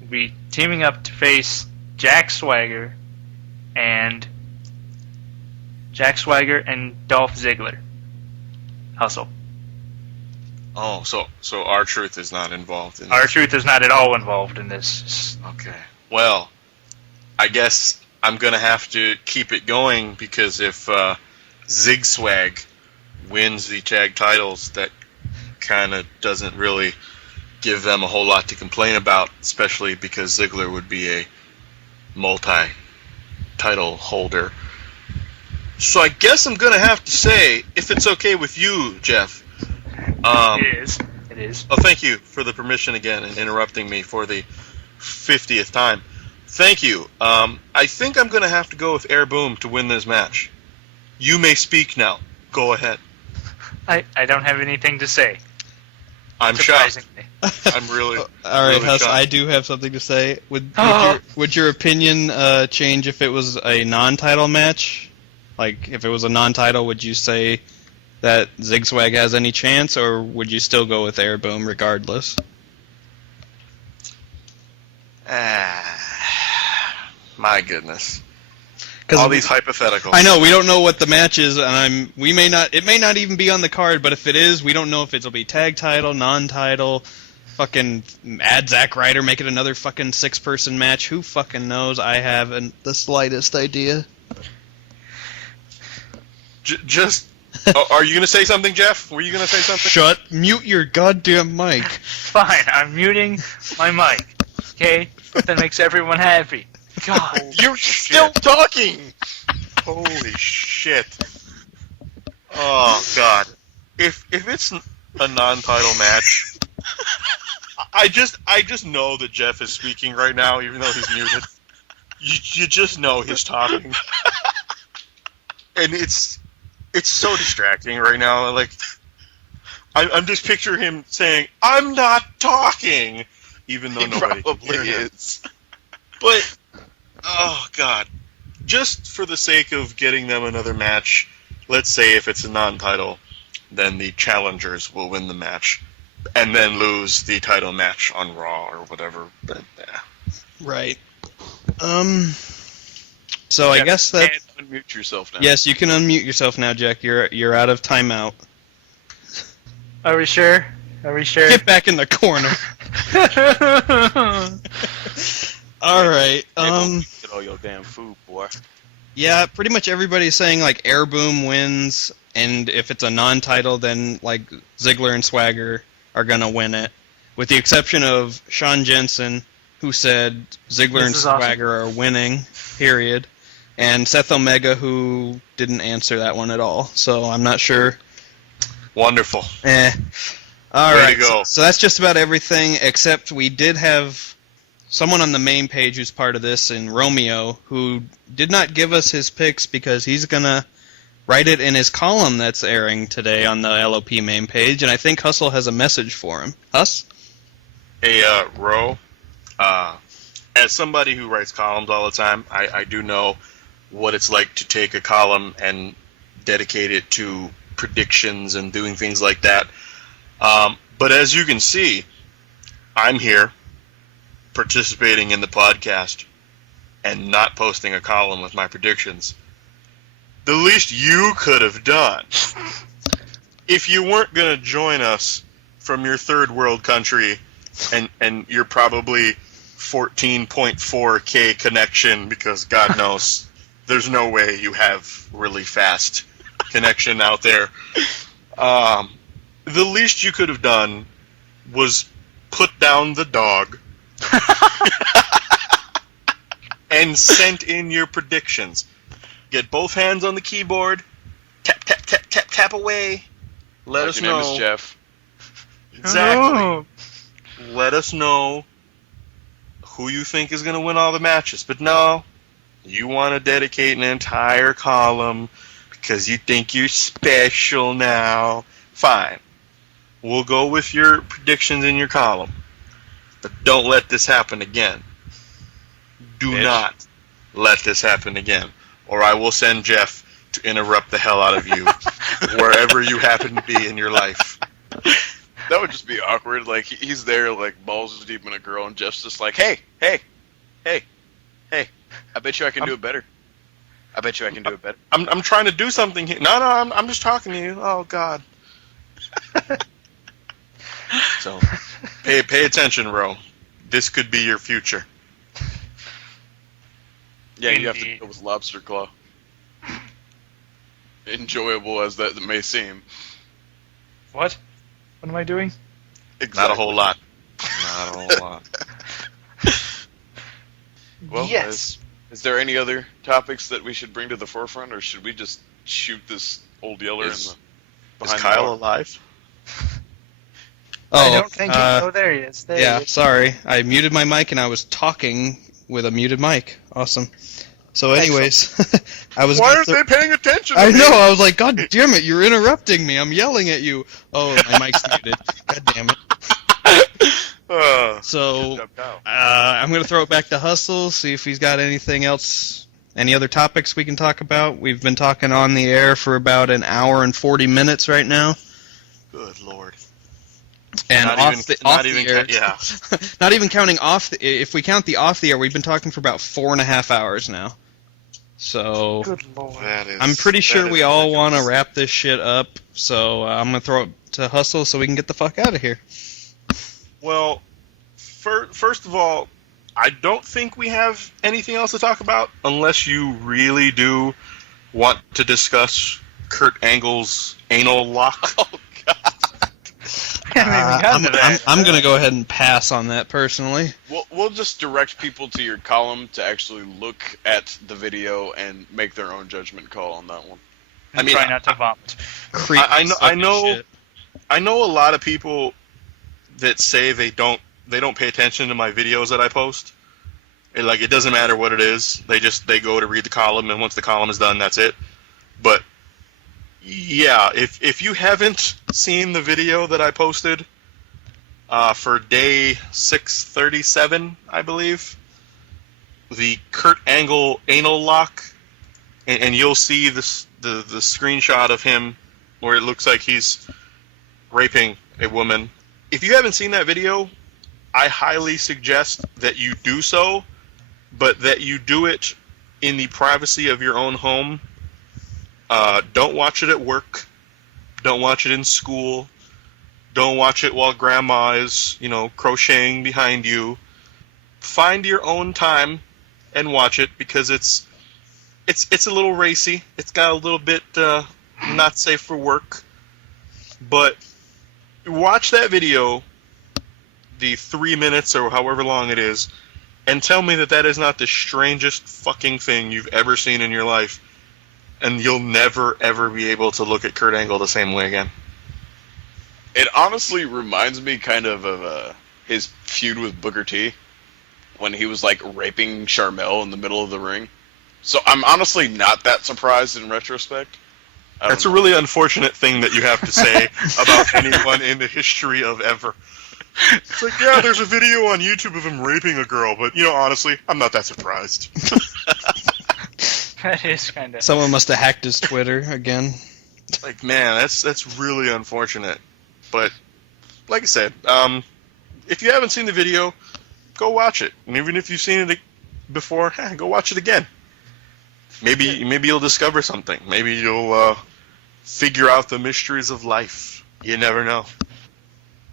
will be teaming up to face Jack Swagger and Dolph Ziggler. Hustle. Oh, so our truth is not involved in this. Our truth is not at all involved in this. Okay. Well, I guess I'm going to have to keep it going because if Zigzwag wins the tag titles, that kind of doesn't really give them a whole lot to complain about, especially because Ziggler would be a multi-title holder. So I guess I'm going to have to say, if it's okay with you, Jeff. It is. Oh, thank you for the permission again and interrupting me for the 50th time. Thank you. I think I'm going to have to go with Air Boom to win this match. You may speak now. Go ahead. I don't have anything to say. I'm shocked. Surprisingly. I'm really. All right, really Huss, shocked. I do have something to say. Would your opinion change if it was a non-title match? Like, if it was a non-title, would you say that Zigzwag has any chance, or would you still go with Air Boom regardless? My goodness. Because All these hypotheticals. I know we don't know what the match is, and it may not even be on the card. But if it is, we don't know if it'll be tag title, non-title, fucking add Zack Ryder, make it another fucking 6-person match. Who fucking knows? I haven't the slightest idea. Are you gonna say something, Jeff? Were you gonna say something? Mute your goddamn mic. Fine, I'm muting my mic. Okay? That makes everyone happy. God. You're still talking! Holy shit. Oh, God. If it's a non-title match, I just know that Jeff is speaking right now, even though he's muted. You just know he's talking. And it's so distracting right now. Like, I'm just picturing him saying, "I'm not talking," even though He nobody probably can hear him. is. But, oh, God. Just for the sake of getting them another match, let's say if it's a non-title, then the challengers will win the match, and then lose the title match on Raw or whatever. But, yeah. Right. So I guess that. And unmute yourself now. Yes, you can unmute yourself now, Jack. You're out of timeout. Are we sure? Are we sure? Get back in the corner. All right. Get all your damn food, boy. Yeah, pretty much everybody's saying like Air Boom wins, and if it's a non-title, then like Ziggler and Swagger are gonna win it, with the exception of Sean Jensen, who said Ziggler and Swagger are winning. Period. And Seth Omega, who didn't answer that one at all, so I'm not sure. Wonderful. All Way right. to go. So that's just about everything, except we did have someone on the main page who's part of this, in Romeo, who did not give us his picks because he's going to write it in his column that's airing today on the LOP main page, and I think Hustle has a message for him. Huss? Hey, Ro, as somebody who writes columns all the time, I do know what it's like to take a column and dedicate it to predictions and doing things like that. But as you can see, I'm here participating in the podcast and not posting a column with my predictions. The least you could have done, if you weren't going to join us from your third world country and you're probably 14.4K connection, because God knows there's no way you have really fast connection out there. The least you could have done was put down the dog and sent in your predictions. Get both hands on the keyboard, tap, tap, tap, tap, tap away. Let us Your name know. is Jeff. Exactly. Oh. Let us know who you think is going to win all the matches. But no, you want to dedicate an entire column because you think you're special now. Fine. We'll go with your predictions in your column. But don't let this happen again. Do Bitch. not let this happen again. Or I will send Jeff to interrupt the hell out of you wherever you happen to be in your life. That would just be awkward. Like, he's there, like, balls deep in a girl, and Jeff's just like, hey, I bet you I can do it better. I bet you I can do it better. I'm trying to do something here. No, I'm just talking to you. Oh, God. So, pay attention, Ro. This could be your future. Yeah, you have to Indeed. deal with lobster claw. Enjoyable as that may seem. What? What am I doing? Not a whole lot. Not a whole lot. Well, Yes. Is there any other topics that we should bring to the forefront, or should we just shoot this old yeller Is in the Is behind Kyle the bar? alive? I don't think oh, there he is. There Yeah, he is. sorry. I muted my mic and I was talking with a muted mic. Awesome. So anyways, I was... Why aren't they paying attention? I know, I was like, God damn it, you're interrupting me. I'm yelling at you. Oh, my mic's muted. God damn it. So, I'm going to throw it back to Hustle, see if he's got anything else, any other topics we can talk about. We've been talking on the air for about an hour and 40 minutes right now. Good Lord. And yeah. not even counting off. If we count the off the air, we've been talking for about 4.5 hours now. So Good lord. I'm pretty sure we all want to wrap this shit up. So I'm gonna throw it to Hustle so we can get the fuck out of here. Well, first of all, I don't think we have anything else to talk about unless you really do want to discuss Kurt Angle's anal lock. Oh God. I'm gonna go ahead and pass on that personally. We'll just direct people to your column to actually look at the video and make their own judgment call on that one. And try not to vomit. I know a lot of people that say they don't pay attention to my videos that I post. It doesn't matter what it is. They go to read the column, and once the column is done, that's it. But yeah, if you haven't seen the video that I posted for day 637, I believe, the Kurt Angle anal lock, and you'll see the screenshot of him where it looks like he's raping a woman. If you haven't seen that video, I highly suggest that you do so, but that you do it in the privacy of your own home. Don't watch it at work. Don't watch it in school. Don't watch it while grandma is, crocheting behind you. Find your own time and watch it because it's a little racy. It's got a little bit not safe for work. But watch that video, the 3 minutes or however long it is, and tell me that is not the strangest fucking thing you've ever seen in your life. And you'll never, ever be able to look at Kurt Angle the same way again. It honestly reminds me kind of his feud with Booker T when he was raping Charmel in the middle of the ring. So I'm honestly not that surprised in retrospect. That's a really unfortunate thing that you have to say about anyone in the history of ever. It's yeah, there's a video on YouTube of him raping a girl, but honestly, I'm not that surprised. That is kind of. Someone must have hacked his Twitter again. Man, that's really unfortunate. But like I said, if you haven't seen the video, go watch it. And even if you've seen it before, go watch it again. Maybe you'll discover something. Maybe you'll figure out the mysteries of life. You never know.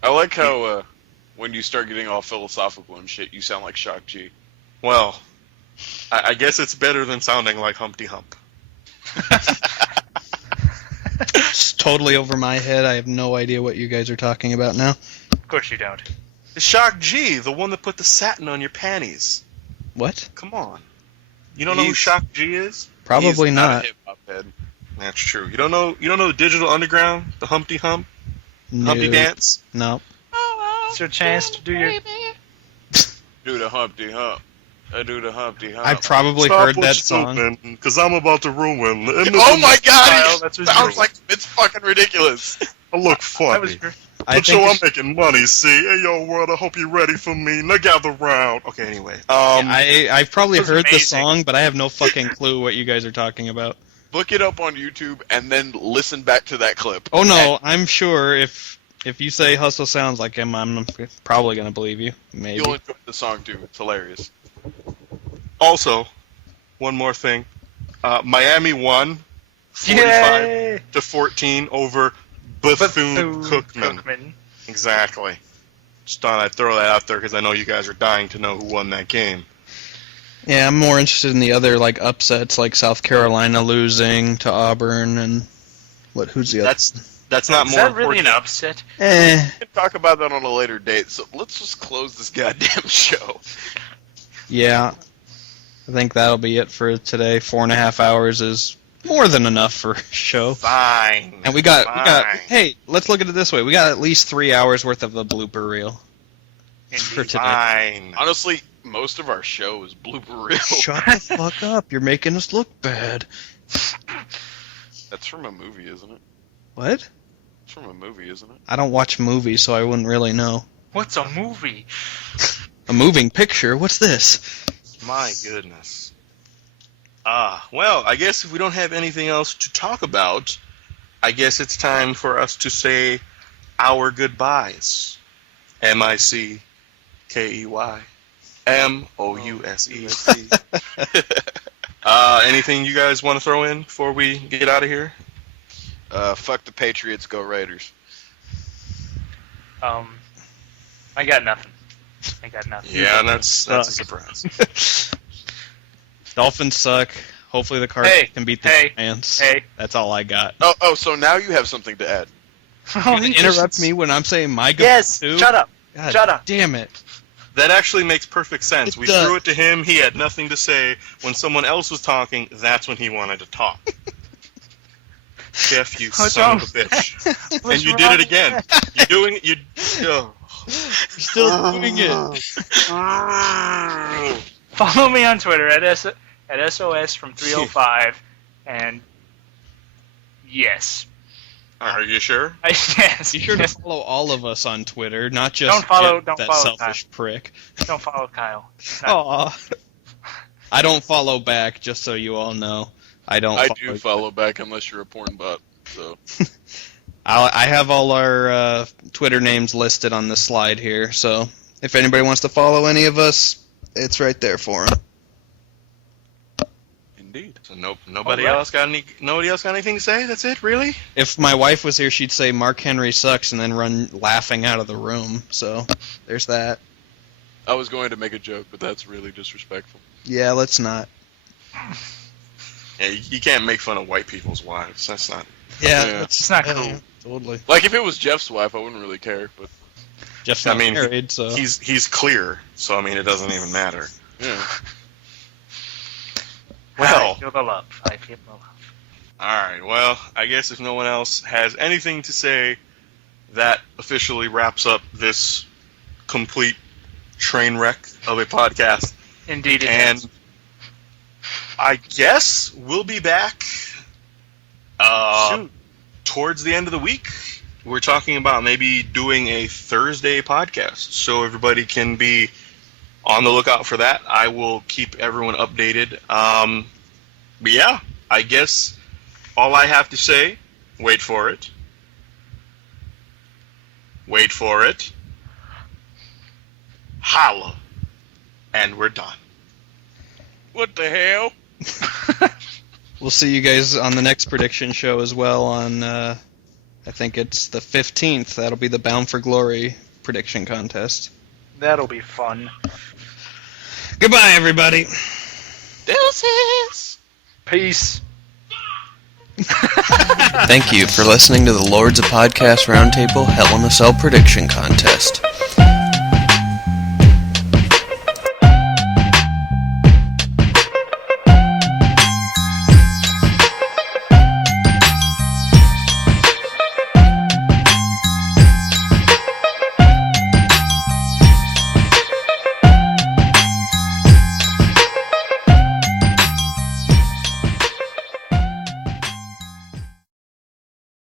I like how when you start getting all philosophical and shit, you sound like Shock G. Well, I guess it's better than sounding like Humpty Hump. It's totally over my head. I have no idea what you guys are talking about now. Of course you don't. It's Shock G, the one that put the satin on your panties. What? Come on. You don't know who Shock G is? Probably He's not. a hip-hop head. That's true. You don't know the Digital Underground, the Humpty Hump, No. Humpty Dance? No. It's your chance to do your. Do the Humpty Hump. I do the Humpty Hump. I've probably heard that song. Because I'm about to ruin the Oh my god! Style, It that's what sounds you- like it's fucking ridiculous. I look That funny. was your. I But think I'm it's- making money, see? Hey, yo, world, I hope you're ready for me. Now gather round. Okay, anyway. I've probably This was heard the amazing. song, but I have no fucking clue what you guys are talking about. Look it up on YouTube and then listen back to that clip. Oh no, I'm sure if you say Hustle sounds like him, I'm probably gonna believe you. Maybe. You'll enjoy the song too. It's hilarious. Also, one more thing. Miami won 45-14 over Bethune-Cookman. Exactly. Just thought I'd throw that out there because I know you guys are dying to know who won that game. Yeah, I'm more interested in the other upsets, like South Carolina losing to Auburn and who's the other? That's not Is more that really an important. upset? We can talk about that on a later date, so let's just close this goddamn show. Yeah, I think that'll be it for today. 4.5 hours is more than enough for a show. Fine. And we got. Fine. Hey, let's look at it this way. We got at least 3 hours worth of the blooper reel for today. Fine. Honestly, most of our show is blooper reel. Shut the fuck up! You're making us look bad. That's from a movie, isn't it? What? It's from a movie, isn't it? I don't watch movies, so I wouldn't really know. What's a movie? A moving picture? What's this? My goodness. Well, I guess if we don't have anything else to talk about, I guess it's time for us to say our goodbyes. MICKEY. Anything you guys want to throw in before we get out of here? Fuck the Patriots, go Raiders. I got nothing. Yeah, that's a surprise. Dolphins suck. Hopefully the Cardinals can beat the Giants. Hey. That's all I got. Oh, so now you have something to add. You interrupt me when I'm saying my goodbye Yes. too? Shut up. God Shut up. damn it. That actually makes perfect sense. It We does. threw it to him. He had nothing to say. When someone else was talking, that's when he wanted to talk. Jeff, you What's son wrong? of a bitch. What's And you wrong did it with again. that? You're doing it. You're still doing it. Follow me on Twitter at SOS from 305, and yes. Are you sure? Yes. Be sure to yes. follow all of us on Twitter, not just Don't follow that Kyle. selfish prick. Don't follow Kyle. Aw. I don't follow back, just so you all know. I do follow back unless you're a porn bot. So I have all our Twitter names listed on the slide here, so if anybody wants to follow any of us, it's right there for them. indeed. So nobody All right. else got anything to say? That's it, really? If my wife was here, she'd say Mark Henry sucks and then run laughing out of the room. So there's that. I was going to make a joke, but that's really disrespectful. Yeah, let's not. Yeah, you can't make fun of white people's wives. That's not. Yeah, Yeah. that's It's not cool. Totally. Like if it was Jeff's wife, I wouldn't really care. But Jeff's I not mean, married, so He's clear, so I mean, it doesn't even matter. yeah, Well, I feel the love. all right. Well, I guess if no one else has anything to say, that officially wraps up this complete train wreck of a podcast. Indeed it And is. I guess we'll be back Shoot. towards the end of the week. We're talking about maybe doing a Thursday podcast, so everybody can be on the lookout for that. I will keep everyone updated. But yeah, I guess all I have to say, wait for it. Wait for it. Holla. And we're done. what the hell? we'll see you guys on the next prediction show as well on, I think it's the 15th. That'll be the Bound for Glory prediction contest. That'll be fun. Goodbye, everybody. Deuces. Peace. Thank you for listening to the Lords of Podcast Roundtable Hell in a Cell prediction contest.